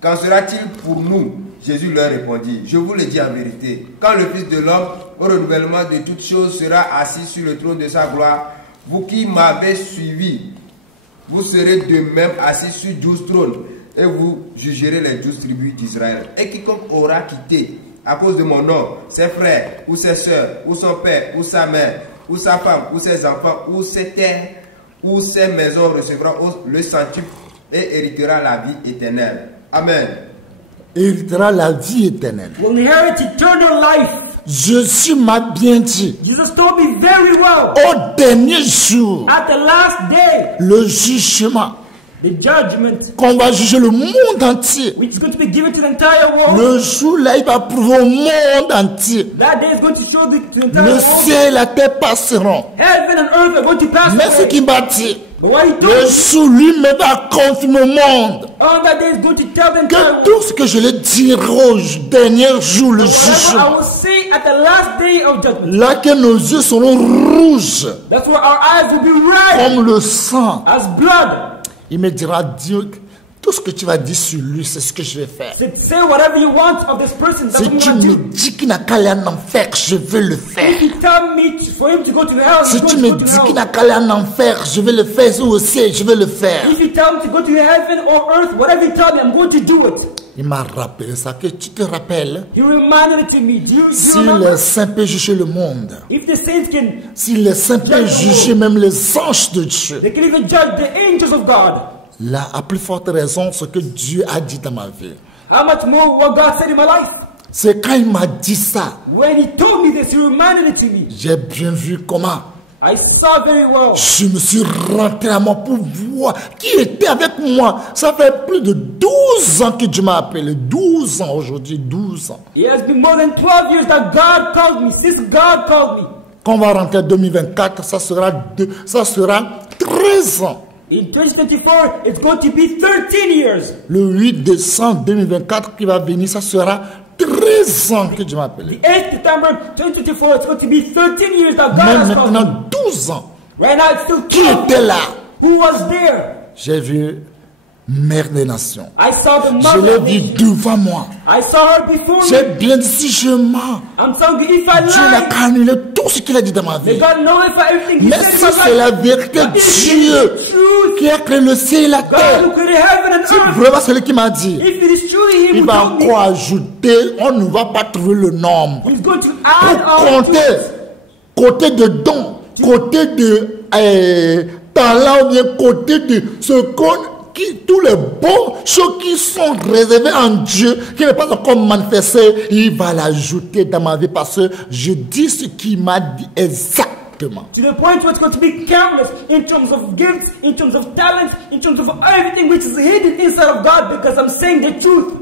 Qu'en sera-t-il pour nous? Jésus leur répondit, je vous le dis en vérité, quand le Fils de l'homme, au renouvellement de toutes choses, sera assis sur le trône de sa gloire, vous qui m'avez suivi, vous serez de même assis sur 12 trônes, et vous jugerez les 12 tribus d'Israël. Et quiconque aura quitté, à cause de mon nom, ses frères, ou ses soeurs, ou son père, ou sa mère, ou sa femme, ou ses enfants, ou ses terres, ou ses maisons, recevra le centuple et héritera la vie éternelle. Amen. Héritera la vie éternelle. Will inherit eternal life. Jésus m'a bien dit, Jesus told me very well. au dernier jour, At the last day, le jugement, the judgment, qu'on va juger le monde entier. which is going to be given to the entire world. Le jour là, il va prouver au monde entier. That day is going to show to the entire Le world. ciel et la terre passeront. Heaven and earth are going to pass Mais ce away. qui m'a dit, But what he le told me, jour lui-même va confirmer au monde on that day is going to tell the entire que world. tout ce que je le dirai au dernier jour, le Whatever I jugement, will say at the last day of judgment, là que nos yeux seront rouges that's where our eyes will be red comme le sang. as blood. Il me dira, Dieu, tout ce que tu vas dire sur lui, c'est ce que je vais faire. Say whatever you want of this person. That's Si what I'm tu going to me do. dis qu'il n'a qu'à aller en enfer, je vais le faire. If you tell me for him to go to hell, Si he's tu going me to go to dis qu'il hell. n'a qu'à aller en enfer, je vais le faire. Ou au ciel, je vais le faire. If you tell him to go to heaven or earth, whatever you tell me, I'm going to do it. Il m'a rappelé ça, que tu te rappelles. He reminded it to me. Do you Si remember? les saints peuvent juger le monde, If the saints can, si les saints peuvent juger même les anges de Dieu, they can even judge the angels of God. là, à plus forte raison, ce que Dieu a dit dans ma vie. How much more what God said in my life? C'est quand il m'a dit ça, When he told me this, he reminded it to me. j'ai bien vu comment. I saw very well. Je me suis rentré à moi pour voir qui était avec moi. Ça fait plus de 12 ans que Dieu m'a appelé. 12 ans aujourd'hui, 12 ans. It has been more than 12 years that God called me, since God called me. Quand on va rentrer en 2024, ça sera 13 ans. In 2024, it's going to be 13 years. Le 8 décembre 2024 qui va venir, ça sera 13 ans que Dieu m'a appelé. The 8th September 2024, it's going to be 13 years that God Même has called me. maintenant, 12 ans. Right now, it's still Qui 12. était là? Who was there? J'ai vu Mère des Nations. I saw the Je mother l'ai of vu nations. devant moi. I saw her before J'ai me. bien dit, si je mens, I'm telling you, if I Dieu n'a lie, qu'à annuler tout ce qu'il a dit dans ma may vie. God nullify everything He Mais said in si my c'est la life. vérité, But if it is Dieu the truth, qui a créé le ciel et la God terre, who created heaven and c'est earth, vraiment celui qui m'a dit. if it is truly Him Il who va told me, encore ajouter, on ne va pas trouver le nombre. He's going to add Pour all compter, to côté de dons, côté de talent, ou bien côté de ce qu'on, tous les bons choses qui sont réservées en Dieu, qui n'est pas encore manifesté, il va l'ajouter dans ma vie parce que je dis ce qu'il m'a dit exactement. To the point where it's going to be countless in terms of gifts, in terms of talents, in terms of everything which is hidden inside of God because I'm saying the truth.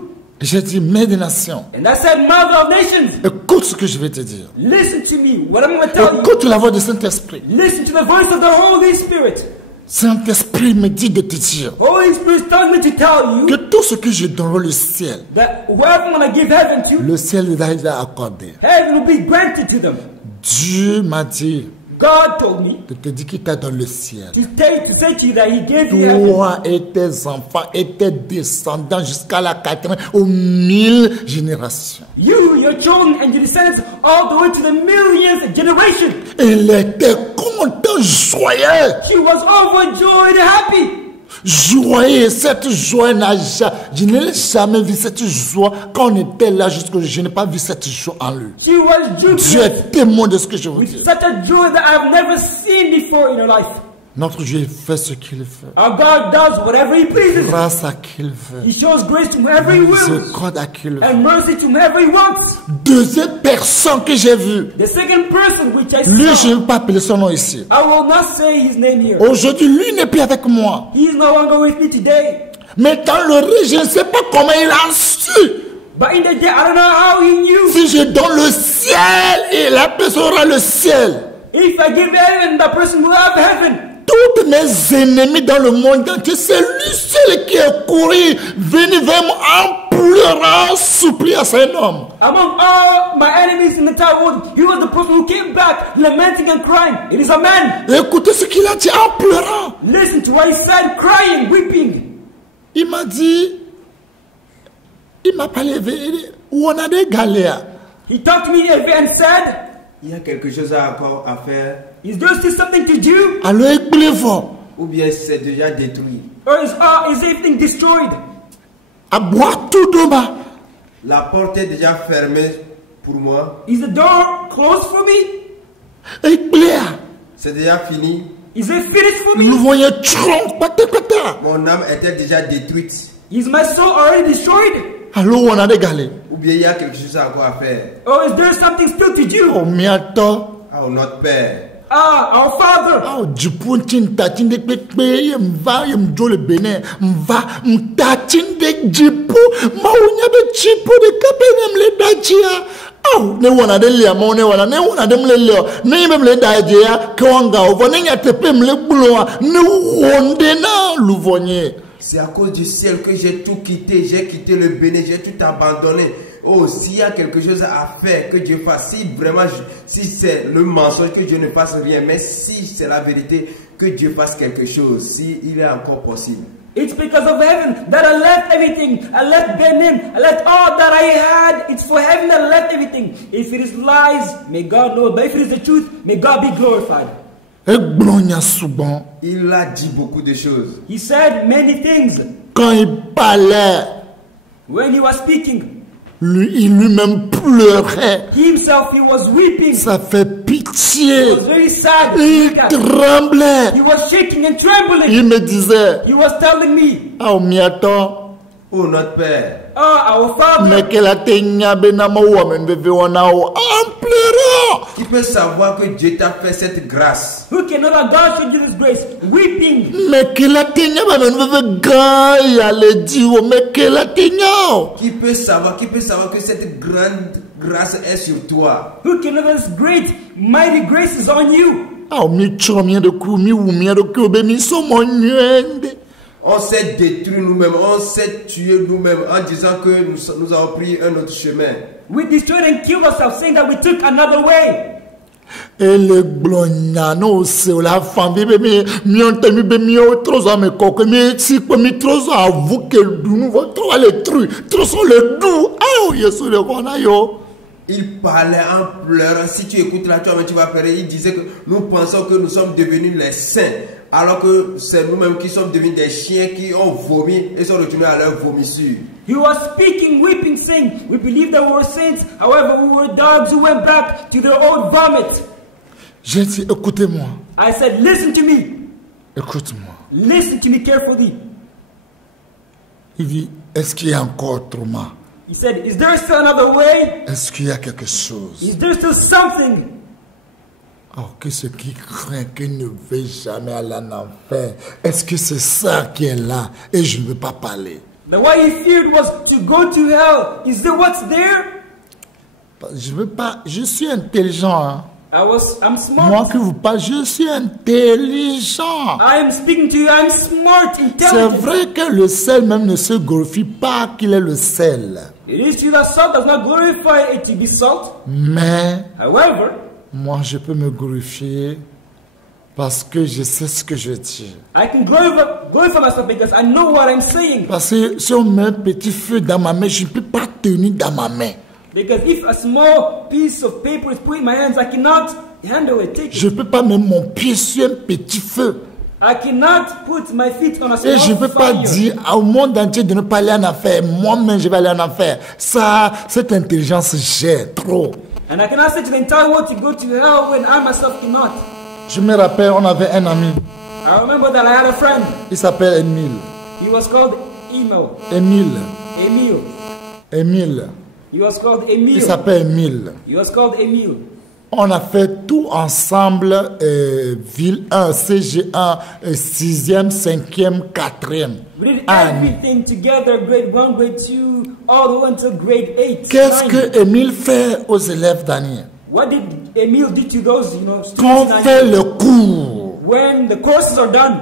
J'ai dit, Mère des Nations, And I said, Mother of Nations, écoute ce que je vais te dire. listen to me. What I'm going to tell you. Écoute la voix du Saint-Esprit. Listen to the voice of the Holy Spirit. Saint-Esprit me dit de te dire Holy Spirit tells me to tell you que tout ce que je donnerai le ciel, that whoever I'm going to give heaven to, le ciel est déjà accordé. heaven will be granted to them. Dieu m'a dit, God told me de te dire qu'il t'a dans le ciel. to say to you that He gave you heaven. Toi et tes enfants et tes descendants jusqu'à la 80 aux 1000 générations. You, your children, and your descendants, all the way to the millionth generation. Il était content, joyeux. She was overjoyed and happy. Joyeux, cette joie je n'ai jamais vu cette joie quand on était là jusqu'au je n'ai pas vu cette joie en lui. She was Dieu jubilant est témoin de ce que je vous with dis. such a joy that I've never seen before in her life. Notre Dieu fait ce qu'il fait, Our God does whatever He pleases. grâce à qu'il fait, He shows grace to whoever He wills miséricorde à qu'il fait. and mercy to whoever He wants. Deuxième personne que j'ai vue, The second person which I lui je saw, ne vais pas appeler son nom ici. I will not say his name here. Aujourd'hui, lui n'est plus avec moi. He is no longer with me today. Mais dans le rêve, je ne sais pas comment il a su. But in the day, I don't know how he knew. Si je donne le ciel, et la personne aura le ciel. If I give heaven, the person will have heaven. Toutes mes ennemis dans le monde entier, c'est lui seul qui est couru, venu vers moi en pleurant, suppliant c'est un homme. Among all my enemies in the entire world, he was the person who came back lamenting and crying. It is a man. Écoutez ce qu'il a dit en pleurant. Listen to what he said, crying, weeping. Il m'a dit, il m'a parlé, où on a des galères. He talked to me and said, Il y a quelque chose encore à faire, is there still something to do? Alors écoutez fort, ou bien c'est déjà détruit. Or is everything destroyed? à boire tout demain. La porte est déjà fermée pour moi. Is the door closed for me? Écoutez, C'est déjà fini. Is it finished for nous me? voyons tronc, pata. Mon âme était déjà détruite. Is my soul already destroyed? Alors on a des galères. Ou bien il y a quelque chose encore à faire. Or is there something still to do? Oh, miato. Oh, notre Père. Our Father. Oh, Jupun tintatin de pepe, m'va, m'jo le Bénin, m'va, m'tatin de Jipu, m'aunya de Jipu de kapenem le dajia. Oh, ne wana de lia, ne wana de mle leo, ne même le dajia, kwanga, ovo, ne yatepe mle buloa, ne wonde na louvonye. C'est à cause du ciel que j'ai tout quitté. J'ai quitté le Bénin, j'ai tout abandonné. Oh, s'il y a quelque chose à faire, que Dieu fasse. Si vraiment, si c'est le mensonge, que Dieu ne fasse rien. Mais si c'est la vérité, que Dieu fasse quelque chose. Si il est encore possible. It's because of heaven that I left everything. I left Benin. I left all that I had. It's for heaven that I left everything. If it is lies, may God know. But if it is the truth, may God be glorified. Il a dit beaucoup de choses. He said many things. Quand il parlait, When he was speaking, il lui-même pleurait. he himself, he was weeping. Ça fait He pitié. was very sad. Il tremblait. He was shaking and trembling. Il me disait, He was telling me, oh, miato. Oh, notre Père. our Father. Mais que la teigne benama woman bebe wanao en pleurant. Qui peut savoir que Dieu t'a fait cette grâce? Who can know that God showed you this grace? Weeping. Mais que la teigne benama bebe gaya le diwo. Mais que la teigne. Qui peut savoir que cette grande grâce est sur toi? Who can know this great, mighty grace is on you? Ah, mi chomien de kou, mi oumien de kou, be mi somonywende. On s'est détruit nous-mêmes, on s'est tué nous-mêmes en disant que nous avons pris un autre chemin. We destroyed and killed ourselves, saying that we took another way. Et le glonyano c'est la femme bébé mi on te mi be mi trop à me coque mi si quoi mi trop à vous que nous va trop les trucs trop sont le doux ah yesu le kona yo. Il parlait en pleurant. Si tu écoutes là, tu vas pleurer. Il disait que nous pensons que nous sommes devenus les saints, alors que c'est nous-mêmes qui sommes devenus des chiens qui ont vomi et sont retournés à leur vomissure. He was speaking, weeping, saying, we believed that we were saints, however we were dogs who went back to their old vomit. J'ai dit écoutez-moi. I said, listen to me. Écoute-moi. Listen to me carefully. Il dit est-ce qu'il y a encore autrement? He said, is there still another way? Est-ce qu'il y a quelque chose? Is there still something? Oh, que ce qui craint qu'il ne veut jamais aller en enfer. Est-ce que c'est ça qui est là et je ne veux pas parler? The what he feared was to go to hell. Is there what's there? Je veux pas. Je suis intelligent. Hein? I'm smart. Moi qui vous parle, je suis intelligent. I am speaking to you. I'm smart, C'est intelligent. vrai que le sel même ne se glorifie pas qu'il est le sel. It is true that salt does not glorify it to be salt. Mais However, moi je peux me glorifier parce que je sais ce que je dis. I can glorify myself because I know what I'm saying. Parce que si on met un petit feu dans ma main, je ne peux pas tenir dans ma main. Because if a small piece of paper is put in my hands, I cannot handle it, take Je it. ne peux pas mettre mon pied sur un petit feu. I cannot put my feet on a Et je ne peux small pas fire. dire au monde entier de ne pas aller en enfer. Moi-même, je vais aller en enfer. Ça, cette intelligence, j'ai trop. And I cannot say to the entire world to go to hell when I myself cannot. Je me rappelle, on avait un ami. I remember that I had a friend. Il s'appelle Émile. He was called Emil. Émile. Emil. Émile. He was called Il Emil. s'appelle Émile. He was called Emil. On a fait tout ensemble, ville 1, CG1, 6e, 5e, 4e. We did année. everything together, grade 1, grade 2, all the way until grade 8. Qu'est-ce 9. que Émile fait aux élèves d'année? What did Emil do to those, Quand on students? fait le cours, When the courses are done,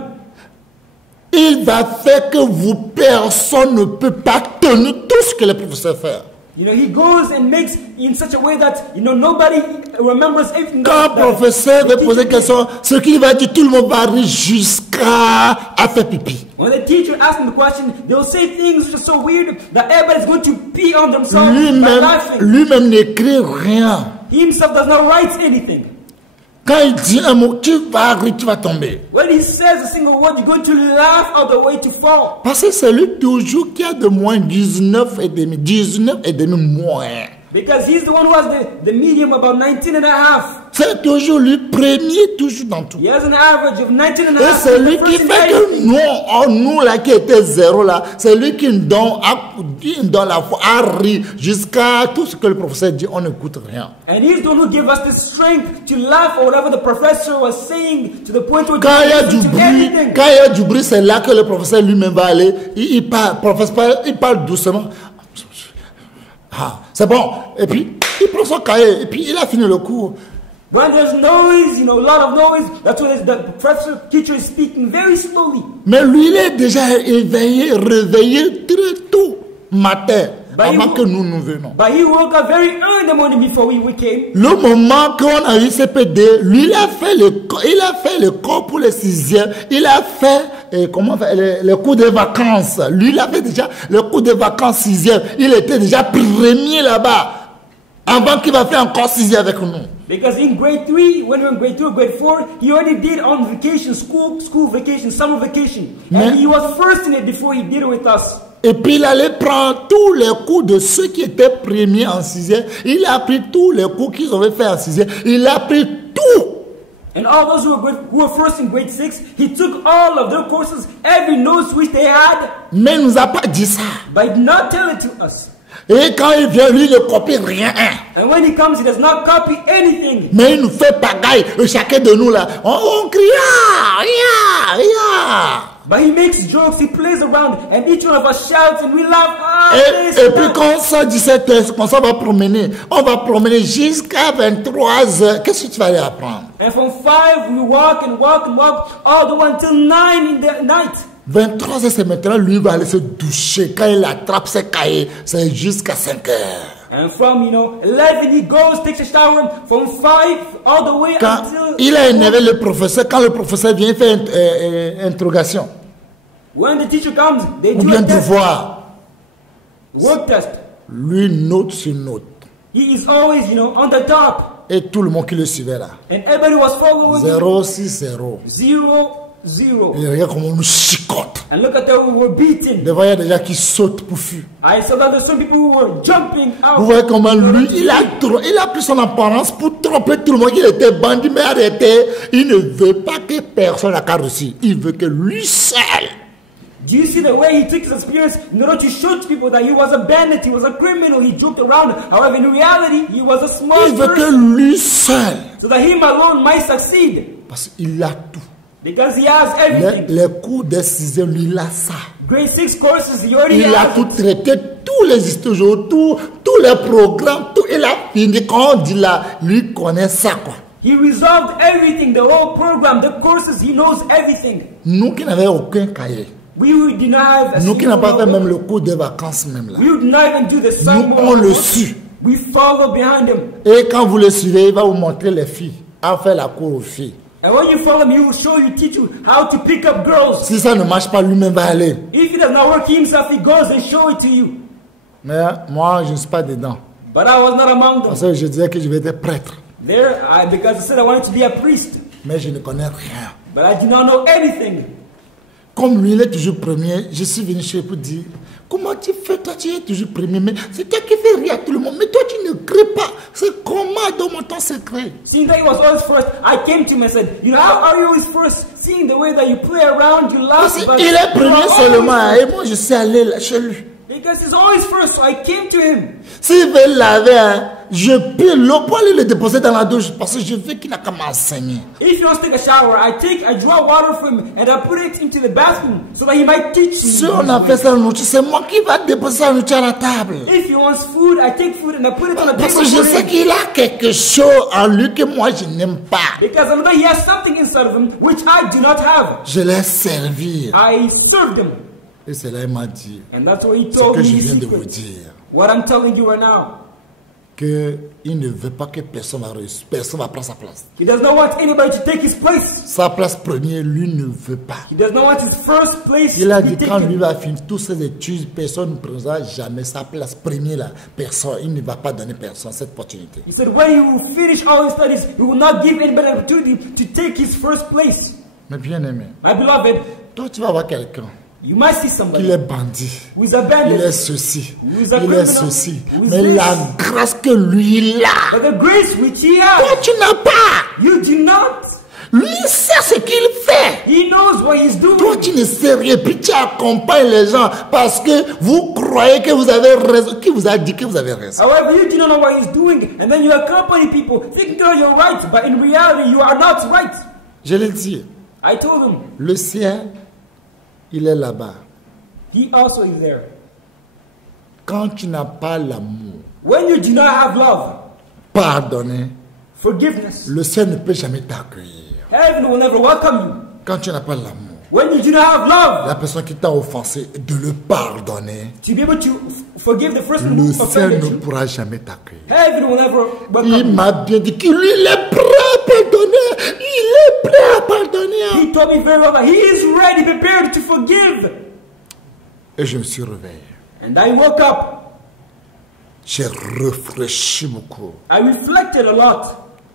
il va faire que vous, personne ne peut pas tenir tout ce que le professeur fait. he goes and makes in such a way that, nobody remembers everything. Quand le professeur veut poser question, ce qu'il va dire, tout le monde va rire jusqu'à faire pipi. When the teacher asks them the question, they'll say things which are so weird that everybody's going to pee on themselves by laughing. Lui-même n'écrit rien. He himself does not write anything. Quand il dit un mot, tu vas rire, tu vas tomber. When he says a single word, you're going to laugh all the way to fall. Parce que c'est lui toujours qui a de moins 19 et demi. 19 et demi moins. Because he's the one who has the medium about 19 and a half. C'est toujours lui premier, toujours dans tout. He has an average of 19 and a Et half. c'est He's lui the qui first in fait que everything. nous là qui était zéro là, c'est lui qui nous donne la foi à rire jusqu'à tout ce que le professeur dit, on n'écoute rien. And he's the one who gave us the strength to laugh at whatever the professor was saying to the point where Quand il y a we du listen to bruit, everything. quand il y a du bruit, c'est là que le professeur lui-même va aller. Il parle, il parle doucement. Ah, c'est bon. Et puis, il prend son cahier. Et puis, il a fini le cours. When there's noise, a lot of noise, that's when the professor, teacher is speaking very slowly. Mais lui, il est déjà réveillé très tôt matin, Bah, avant il- que nous venons. But he woke up very early in the morning before we came. Le moment qu'on a eu CPD, lui, il a fait le cours pour les 6e. Il a fait, le cours de vacances. Lui, il avait déjà le cours de vacances 6e. Il était déjà premier là-bas. Avant qu'il va faire encore 6e avec nous. Because in grade 3, when we were in grade 2 or grade 4, he already did on vacation, school vacation, summer vacation. And he was first in it before he did it with us. Et puis il allait prendre tous les cours de ceux qui étaient premiers en 6e. Il a pris tous les cours qu'ils avaient fait en 6e. Il a pris tout. And all those who were first in grade 6, he took all of their courses, every notes which they had, Mais il ne nous a pas dit ça. but he did not tell it to us. Et quand il vient, lui, il ne copie rien. And when he comes, he does not copy anything. Mais il nous fait pagaille. Et chacun de nous là, on crie, ah, ya, ya. But he makes jokes, he plays around, and each one of us shouts and we laugh. Ah, Et this, puis that. quand ça 17h, quand ça va promener, on va promener jusqu'à 23h. Qu'est-ce que tu vas aller apprendre? And from 5, we walk and walk and walk all the way until 9 in the night. 23h, c'est maintenant, lui va aller se doucher. Quand il attrape ses cahiers, c'est jusqu'à 5h. And from, 11 he goes, takes a shower, from 5 all the way Quand until... il a énervé le professeur, quand le professeur vient faire interrogation, When the teacher comes, they ou do bien a test, devoir, work test. lui note sur note. He is always, on the top. Et tout le monde qui le suivait là. And everybody was following him. 0-6-0. 0-0. Et regarde comment on nous chicote. And look at that, we were beaten. Devant, il y a des gens qui sautent pour fuir. I saw that there's some people who were jumping out. Vous voyez comment lui, il a pris son apparence pour tromper tout le monde. Il était bandit, mais arrêté. Il ne veut pas que personne la reçu. Il veut que lui seul. Do you see the way he took his experience in order to show to people that he was a bandit, he was a criminal, he joked around. However, in reality, he was a smart Il veut que person. lui seul. So that him alone might succeed. Parce qu'il a tout. Because he has everything. Les cours des 6e, lui, il a ça. Grade 6 courses, he already Il a has tout it. traité, tous les histoires, tous les programmes, tout. Il a fini. Quand on dit là, lui connaît ça, quoi. He resolved everything, the whole program, the courses, he knows everything. Nous qui n'avions aucun cahier. We did not have a Nous qui n'avons pas fait single même le cours de vacances même là. We would not even do the Nous, summer. on le su. We follow behind him. Et quand vous le suivez, il va vous montrer les filles, à faire la cour aux filles. And when you follow him, he will show you, teach you how to pick up girls. Si ça ne marche pas, lui-même va aller. If it does not work himself, he goes and show it to you. Mais moi, je ne suis pas dedans. But I was not among Parce them. que je disais que je vais être prêtre. Because I said I wanted to be a priest. Mais je ne connais rien. But I did not know anything. Comme lui, il est toujours premier, je suis venu chez lui pour dire, comment tu fais, toi tu es toujours premier, mais c'est toi qui fais rire à tout le monde, mais toi tu ne crées pas, c'est comment dans mon temps secret. Seeing that he was always first, I came to him and said, you know, how are you always first? Seeing the way that you play around, you laugh. Parce qu'il est premier seulement, et moi je suis allé là chez lui. Because he's always first, so I came to him. S'il veut laver, hein, je peux l'eau pour aller le déposer dans la douche, parce que je veux qu'il n'a qu'à m'enseigner. If he wants to take a shower, I draw water from him and I put it into the bathroom so that he might teach me. Si on a fait ça, c'est moi qui va déposer la nourriture à la table. If he wants food, I take food and I put it on the Parce table que je for sais him. qu'il a quelque chose en lui que moi je n'aime pas. Because I know that he has something inside of him which I do not have. Je l'ai servi. I served him. Et c'est là il m'a dit, And that's what he ce told que me je the viens de vous secret. dire. What I'm telling you right now. Qu'il ne veut pas que personne va prendre sa place. He does not want anybody to take his place. Sa place première, lui ne veut pas. He does not want his first place Il a to dit be quand lui taken. va finir toutes ses études, personne ne prendra jamais sa place première. Là. Personne, il ne va pas donner personne cette opportunité. He said when he will finish all his studies, he will not give anybody an opportunity to take his first place. Mais bien aimé, My beloved, toi tu vas voir quelqu'un you might see qui somebody est bandit. who is abandoned. Il est ceci, Who is a il est criminal. ceci. Who is Mais this. la grâce que lui il a, But the grace which he toi has, tu n'as pas. you do not. Lui il sait ce qu'il fait. He knows what he's doing. Toi, tu ne sais rien, puis tu accompagnes les gens parce que vous croyez que vous avez raison. Qui vous a dit que vous avez raison? However, you do not know what he's doing, and then you accompany people thinking you're right, but in reality, you are not right. Je l'ai dit, I told him, le ciel, il est là-bas. he also is there. Quand tu n'as pas l'amour, When you do not have love, pardonner, forgiveness, le ciel ne peut jamais t'accueillir. heaven will never welcome you. Quand tu n'as pas l'amour, When you do not have love, la personne qui t'a offensé, de le pardonner, to be able to forgive the first one le who ciel offended ne you, pourra jamais t'accueillir. heaven will never welcome Il you. m'a bien dit qu'il est prêt à pardonner. Il est prêt à pardonner. He told me very well that he is ready, prepared to forgive. Et je me suis réveillé. And I woke up. J'ai réfléchi beaucoup. I reflected a lot.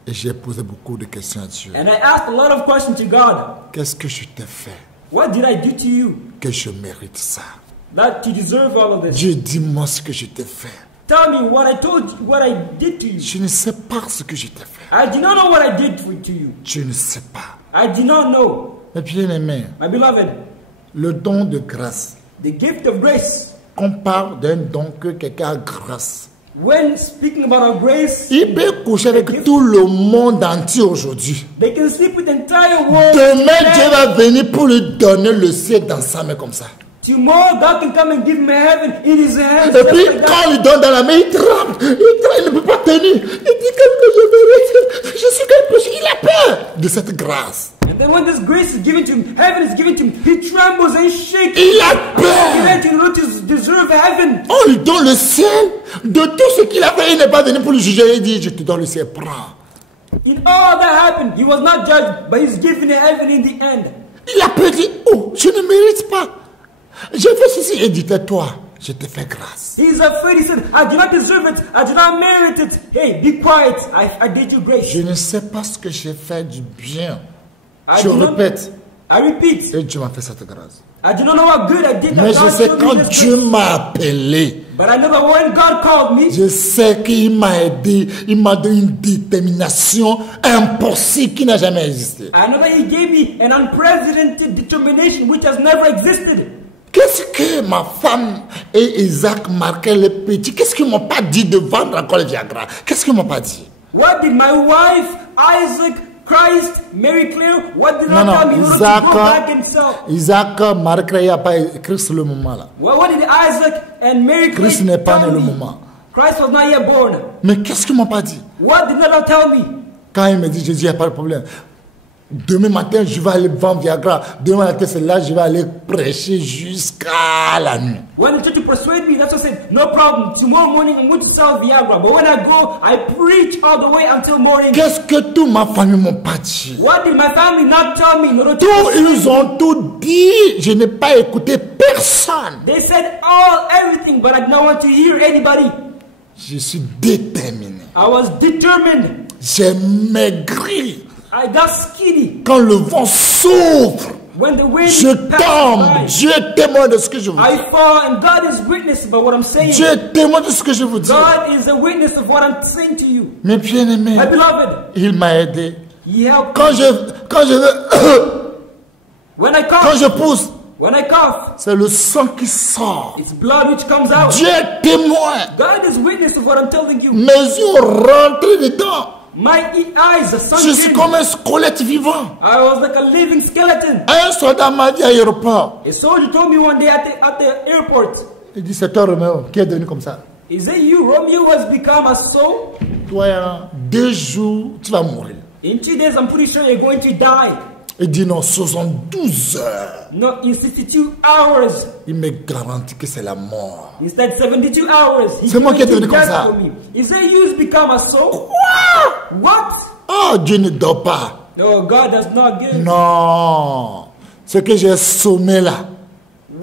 Et j'ai posé beaucoup de questions à Dieu. And I asked a lot of questions to God. Qu'est-ce que je t'ai fait What did I do to you que je mérite ça? that you deserve all of this? Dieu, dis-moi ce que je t'ai fait. Tell me what I told you, what I did to you. Je ne sais pas ce que je t'ai fait. I do not know what I did to you. Je ne sais pas. I do not know. Mais bien aimé, My beloved, le don de grâce, the gift of grace. qu'on parle d'un don que quelqu'un a grâce. When speaking about our grace, Il peut coucher avec tout le monde entier aujourd'hui. they can sleep with the entire world. Demain, Dieu va venir pour lui donner le ciel dans sa main comme ça. Tomorrow, God can come and give him heaven in his hands. Et just puis, like that. quand il donne dans la main, il tremble. Il ne peut pas tenir. Il dit que je mérite. Je suis qu'un péché. Il a peur de cette grâce. And then when this grace is given to him, heaven is given to him, he trembles and shakes. Il a peur. In order to deserve heaven. On lui donne le ciel. De tout ce qu'il a fait, il n'est pas venu pour le juger. Il dit, je te donne le ciel, prends. In all that happened, he was not judged, but he's given heaven in the end. Il a peur, dit, oh, je ne mérite pas. J'ai fait ceci. Et dit, tais-toi, je te fais grâce. He's afraid. He said, I do not deserve it. I do not merit it. Hey, be quiet. I did you grace. Je ne sais pas ce que j'ai fait du bien. I Je do not- répète. I repeat. Et Dieu m'a fait cette grâce. I do not know what good I did. That Mais je God sais showed me quand this Dieu grace. m'a appelé, But I know that when God called me, je sais qu'il m'a aidé, il m'a donné une détermination impossible qui n'a jamais existé. I know that He gave me an unprecedented determination which has never existed. Qu'est-ce que ma femme et Isaac marquaient les petits? Qu'est-ce qu'ils m'ont pas dit de vendre encore le Viagra? Qu'est-ce qu'ils m'ont pas dit? What did my wife, Isaac, Christ, Mary Claire, what did Non, I non, tell me? He wanted to go back and sell. Isaac marquait, il n'y a pas écrit sur le moment là. What did Isaac and Mary Claire Christ n'est pas né tell le me? moment. Christ was not yet born. Mais qu'est-ce qu'ils m'ont pas dit? What did not tell me? Quand il me dit, Jésus, il n'y a pas de problème. Demain matin, je vais aller vendre Viagra. Demain matin, c'est là je vais aller prêcher jusqu'à la nuit. When they tried to persuade me, that's what I said, no problem. Tomorrow morning I'm going to sell Viagra. But when I go, I preach all the way until morning. Qu'est-ce que toute ma famille m'ont pas dit? What did my family not tell me? Ils ont tout dit. Je n'ai pas écouté personne. They said everything, but I did not want to hear anybody. Je suis déterminé. I was determined. J'ai maigri. I got skinny. Quand le vent souffle, When the wind je tombe. passes by, Dieu est témoin de ce que je vous dis. I fall, and God is witness about what I'm saying. Dieu est témoin de ce que je vous dis. God is a witness of what I'm saying to you. Mes bien-aimés, My beloved, il m'a aidé. He helped Quand me. When I quand cough, je pousse, when I cough, c'est le sang qui sort. it's blood which comes out. Dieu est témoin. God is witness of what I'm telling you. Mes yeux rentrent dedans. My eyes are Je suis sunken. comme un squelette vivant. I was like a living skeleton. Un soldat m'a dit à l'aéroport. A soldier told me one day at the airport, Il dit, c'est toi Roméo qui est devenu comme ça. is it you, Romeo, has become a soul? Toi, en 2 jours, tu vas mourir. In 2 days, I'm pretty sure you're going to die. Il dit non, 72 heures. No, in 62 hours. Il me garantit que c'est la mort. Instead, 72 hours. C'est moi qui est devenu comme death ça. for me. Is it you who's become a soul? What? Oh, Dieu ne dort pas. No, God does not give. Non. Ce que j'ai sommé là,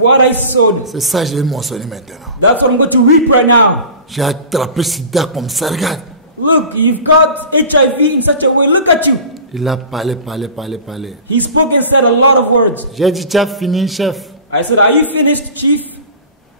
What I sowed, c'est ça que je vais mentionner maintenant. that's what I'm going to reap right now. J'ai attrapé sida comme ça, regarde. Look, you've got HIV in such a way. Look at you. Il a parlé. He spoke and said a lot of words. J'ai dit, tu as fini, chef. I said, are you finished, chief?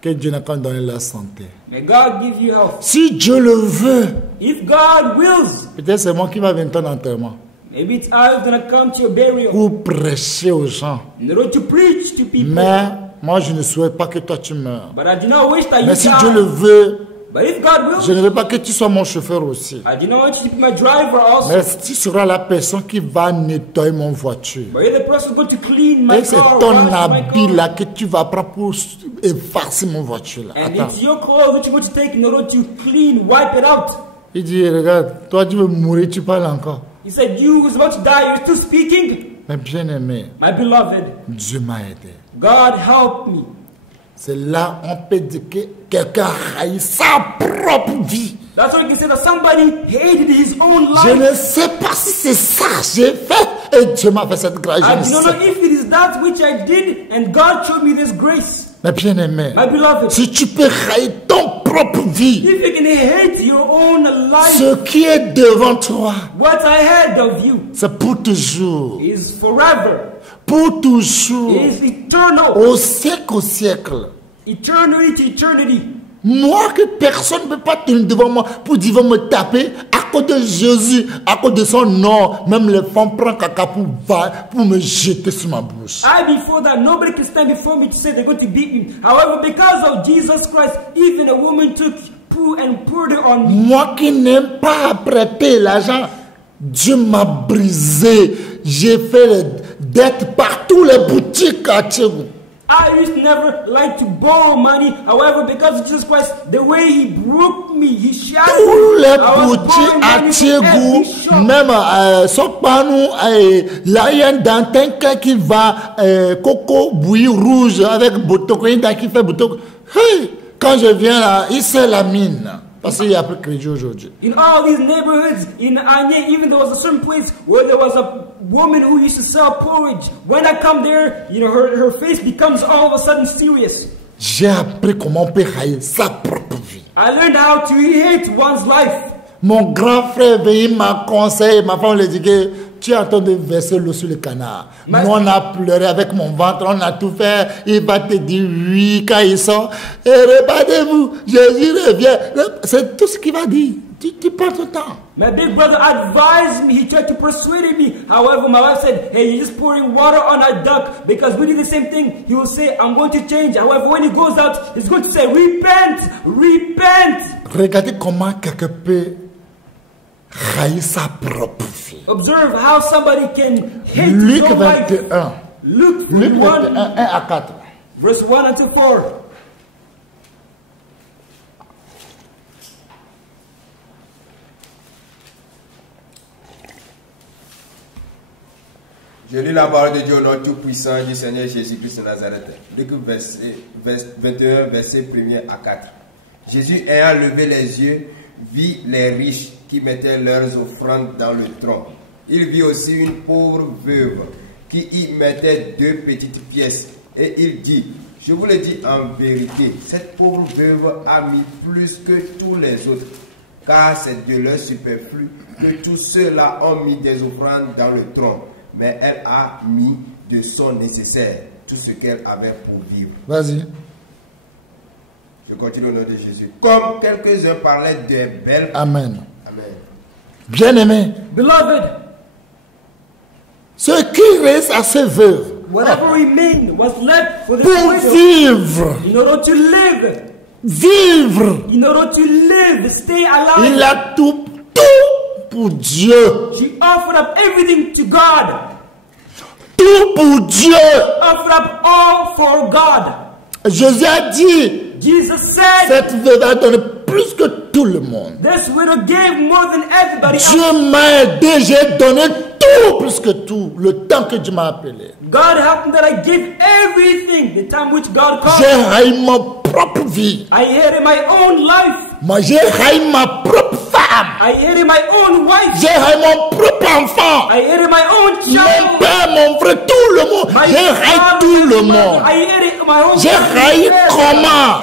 Que Dieu n'a qu'à donner la santé. May God give you health. Si Dieu le veut, If God wills, peut-être c'est moi qui va venir ton enterrement. maybe it's I who's going to come to your burial Pour prêcher aux gens. in order to preach to people. Mais moi, je ne souhaite pas que toi tu meurs. But I do not wish that you Mais si Dieu le die. veut, But if God je wills, ne veux pas que tu sois mon chauffeur aussi. I do not want you to be my driver also. Mais tu seras la personne qui va nettoyer mon voiture. But you're the person who's going to clean my Et c'est car, ton wash my habit car. là que tu vas prendre pour effacer mon voiture là. And Attends. it's your clothes which you're going to take in order to clean, wipe it out. Il dit, regarde, toi tu veux mourir, tu parles encore. He said, you who's about to die, you're still speaking. Mais bien aimé, My beloved, Dieu m'a aidé. God help me. C'est là on peut dire que quelqu'un haït sa propre vie. That's why you can say that somebody hated his own Je life. ne sais pas si c'est ça que j'ai fait et Dieu m'a fait cette grâce. I Je ne don't sais know if it is that which I did and God showed me this grace. Mais bien aimé, My beloved, si tu peux haïr ton propre vie, if you can hate your own life, ce qui est devant toi, what I had of you c'est pour toujours. is forever, Pour toujours. is eternal, Au siècle. eternity to eternity. Moi que personne ne peut pas tenir devant moi pour dire me taper à cause de Jésus, à cause de son nom. Même les femmes prennent caca pour me jeter sur ma bouche. Before that, nobody can stand before me to say they're going to beat me. However, because of Jesus Christ, even a woman took poo and poured it on me. Moi qui n'aime pas prêter l'argent, Dieu m'a brisé. J'ai fait les dettes par tous les boutiques à Tchégou. I used to never like to borrow money. However, because of Jesus Christ, the way He broke me, He shattered Tous me. les I was boutiques borrowing à money from Tchégou, every shop. même Sokpanou, là il y a un dantin qui va coco bouilli rouge avec botoko, qui fait botoko. Hey, quand je viens là, il sait la mine. Parce qu'il y a plus de crédit aujourd'hui. In all these neighborhoods, in Anye, even there was a certain place where there was a woman who used to sell porridge. When I come there, you know, her face becomes all of a sudden serious. J'ai appris comment on peut haïr sa propre vie. I learned how to hate one's life. Mon grand frère il m'a conseillé, ma femme lui dit que tu es en train de verser l'eau sur le canard. Nous on a pleuré avec mon ventre, on a tout fait. Il va te dire oui quand il sort. Et regardez-vous, Jésus revient. C'est tout ce qu'il va dire. Tu prends ton temps. My big brother advised me, he tried to persuade me. However, my wife said, hey, you're just pouring water on a duck because we did the same thing. He will say, I'm going to change. However, when he goes out, he's going to say, repent, repent. Regardez comment quelqu'un peut haïr sa propre vie. Observe how somebody can hate Luc his own life. 21. Luke Luc 21, 21, 1 à 4. verse 1 until 4. Je lis la parole de Dieu au nom tout-puissant du Seigneur Jésus-Christ de Nazareth. Luc 21, verset 1er à 4. Jésus ayant levé les yeux, vit les riches qui mettaient leurs offrandes dans le tronc. Il vit aussi une pauvre veuve qui y mettait 2 petites pièces. Et il dit, je vous le dis en vérité, cette pauvre veuve a mis plus que tous les autres, car c'est de leur superflu que tous ceux-là ont mis des offrandes dans le tronc. Mais elle a mis de son nécessaire, tout ce qu'elle avait pour vivre. Vas-y. Je continue au nom de Jésus. Comme quelques-uns parlaient des belles... Amen. Amen. Bien-aimé, Beloved, ce qui reste à ces veuves whatever remained was left for the pour widow vivre, in order to live. vivre, In order to live, stay alive. il a tout pour Dieu. She offered up everything to God. Tout pour Dieu. Offered up all for God. Jésus a dit, Jesus said, cette veuve a donné plus que tout le monde. this widow gave more than everybody else. Dieu m'a aidé, j'ai donné tout, plus que tout, le temps que Dieu m'a appelé. God helped me that I gave everything the time which God called. J'ai haï ma propre vie. I hated my own life. Moi, j'ai haï ma propre femme. I hated my own wife. J'ai haï mon propre enfant. I hated my own Mon child. père, mon frère, tout le monde. My J'ai haï father, tout le my monde. mother. I hated my own J'ai haï comment?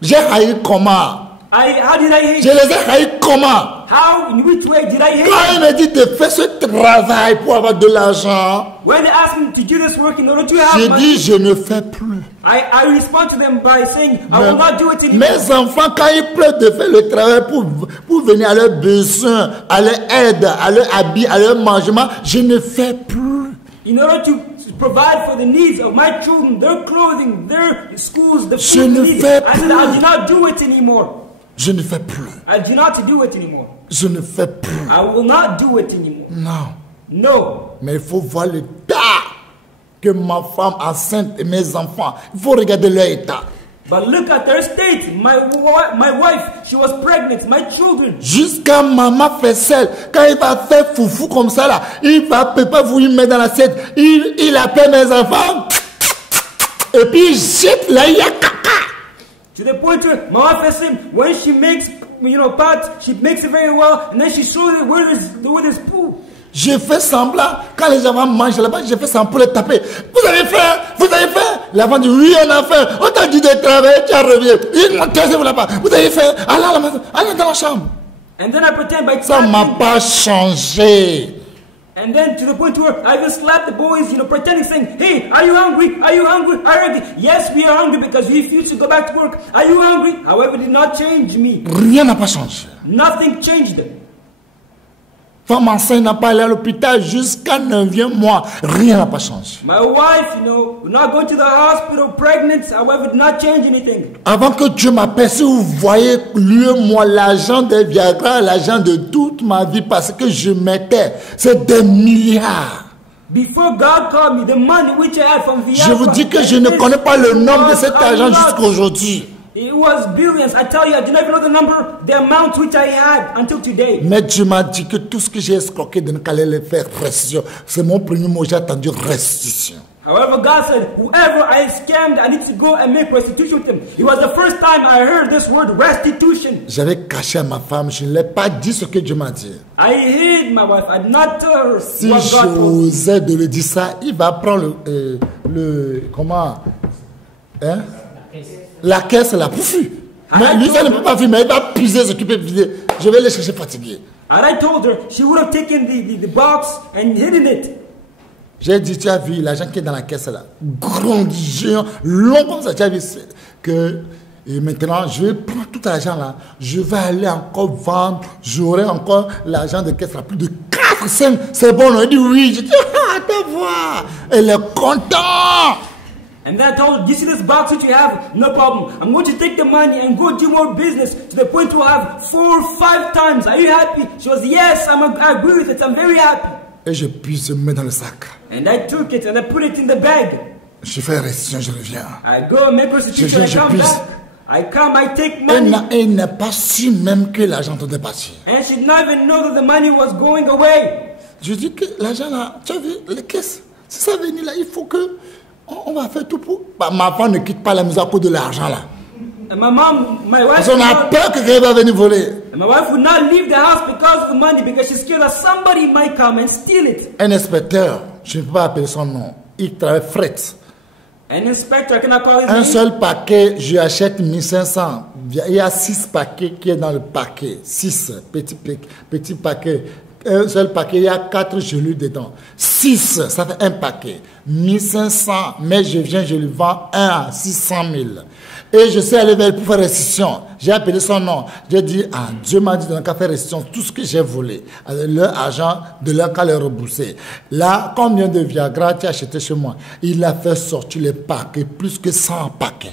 J'ai haï comment? How did I hate? Je les ai haïs comment? How? In which way did I hate? Quand il me dit de faire ce travail pour avoir de l'argent, When they asked me to do this work in order to have je money, dis je ne fais plus. I respond to them by saying, I will not do it anymore. Mes enfants, quand ils pleurent de faire le travail pour venir à leurs besoins, à leur aide, à leur habit, à leur mangement, je ne fais plus. In order to provide for the needs of my children, their clothing, their schools, the Je food ne needs, fais I said, plus. I do not do it anymore. Je ne fais plus. I do not do it anymore. Je ne fais plus. I will not do it anymore. Non. No. Mais il faut voir l'état que ma femme enceinte et mes enfants. Il faut regarder leur état. But look at their state. My wife, she was pregnant. My children. Jusqu'à maman fait celle. Quand il va faire foufou comme ça là, il va pas vous mettre dans l'assiette. Il appelle mes enfants. Et puis il jette là, il y a caca. To the point where my wife has said, when she makes, pots, she makes it very well, and then she shows it where there's poo. Je fais semblant, quand les enfants mangent là-bas, je fais semblant pour les taper. Vous avez faim? Vous avez faim? L'enfant dit, oui, on a faim. On t'a dit de travailler, tu as revenu. Taisez-vous là-bas. Vous avez faim? Allez à la maison, allez dans la chambre. And then I pretend by Ça ne m'a clapping. pas changé. And then to the point where I will slap the boys, pretending, saying, hey, are you hungry? Are you hungry? Are you hungry? Yes, we are hungry because we refuse to go back to work. Are you hungry? However, it did not change me. Rien n'a pas changé. Nothing changed. Femme enceinte n'a pas allé à l'hôpital jusqu'à 9e mois. Rien n'a pas changé. My wife, we're not going to the hospital, pregnant. However, it did not change anything. Avant que Dieu m'appelle, si vous voyez, lui et moi, l'argent des Viagra, l'argent de toute ma vie, parce que je mettais, c'est des milliards. Before God called me, the money which I had from Viagra. Je vous dis que je ne connais pas le nombre de cet argent jusqu'à aujourd'hui. It was billions. I tell you, I do not even know the number, the amount which I had until today. Mais Dieu m'a dit que tout ce que j'ai escroqué de ne qu'aller les faire restitution. C'est mon premier mot, j'ai attendu restitution. However, God said, whoever I scammed, I need to go and make restitution with him. It was the first time I heard this word, restitution. J'avais caché à ma femme, je ne l'ai pas dit ce que Dieu m'a dit. I hid my wife. I did not tell her Si what God told me. j'osais de lui dire ça, il va prendre comment hein? La caisse, la pouffu. Mais lui, ça ne peut pas vivre, mais il va puiser ce qu'il peut vider. Je vais le chercher fatigué. And I told her she would have taken the box and hidden it. J'ai dit, tu as vu l'argent qui est dans la caisse là, grand, géant, long comme ça, tu as vu que et maintenant je vais prendre tout l'argent là, je vais aller encore vendre, j'aurai encore l'argent de caisse là, plus de 4, 5, c'est bon, on dit oui, je dis, ah, te voir, elle est contente. And then I told her, you see this box that you have? No problem. I'm going to take the money and go do more business to the point where I have 4 or 5 times. Are you happy? She was, yes, I agree with it. I'm very happy. Et je puisse se mettre dans le sac. And I took it and I put it in the bag. Je fais restitution, je reviens. I go and make restitution, I Je come puisse. back. I come, I take money. Elle n'a pas su même que l'argent était parti. And she did not even know that the money was going away. Je dis que l'argent là, tu as vu, les caisses, si ça venir là, il faut que on va faire tout pour. Bah, ma femme ne quitte pas la maison à cause de l'argent là. And my mom, my wife, Parce qu'on a peur que quelqu'un va venir voler. and my wife would not leave the house because of the money, because she's scared that somebody might come and steal it. Un inspecteur, je ne peux pas appeler son nom, il travaille fret. An inspector, I cannot call his Un name. seul paquet, je achète 1500. Il y a 6 paquets qui est dans le paquet. 6 petits paquets. Un seul paquet, il y a 4 gelus dedans. 6, ça fait un paquet. 1500, mais je viens, je lui vends un à 600 000. Et je suis allé vers lui pour faire restitution. J'ai appelé son nom. J'ai dit, ah, Dieu m'a dit de ne pas faire restitution. Tout ce que j'ai volé, leur argent, de leur cas les rembourser. Là, combien de Viagra tu as acheté chez moi? Il a fait sortir les paquets, plus que 100 paquets.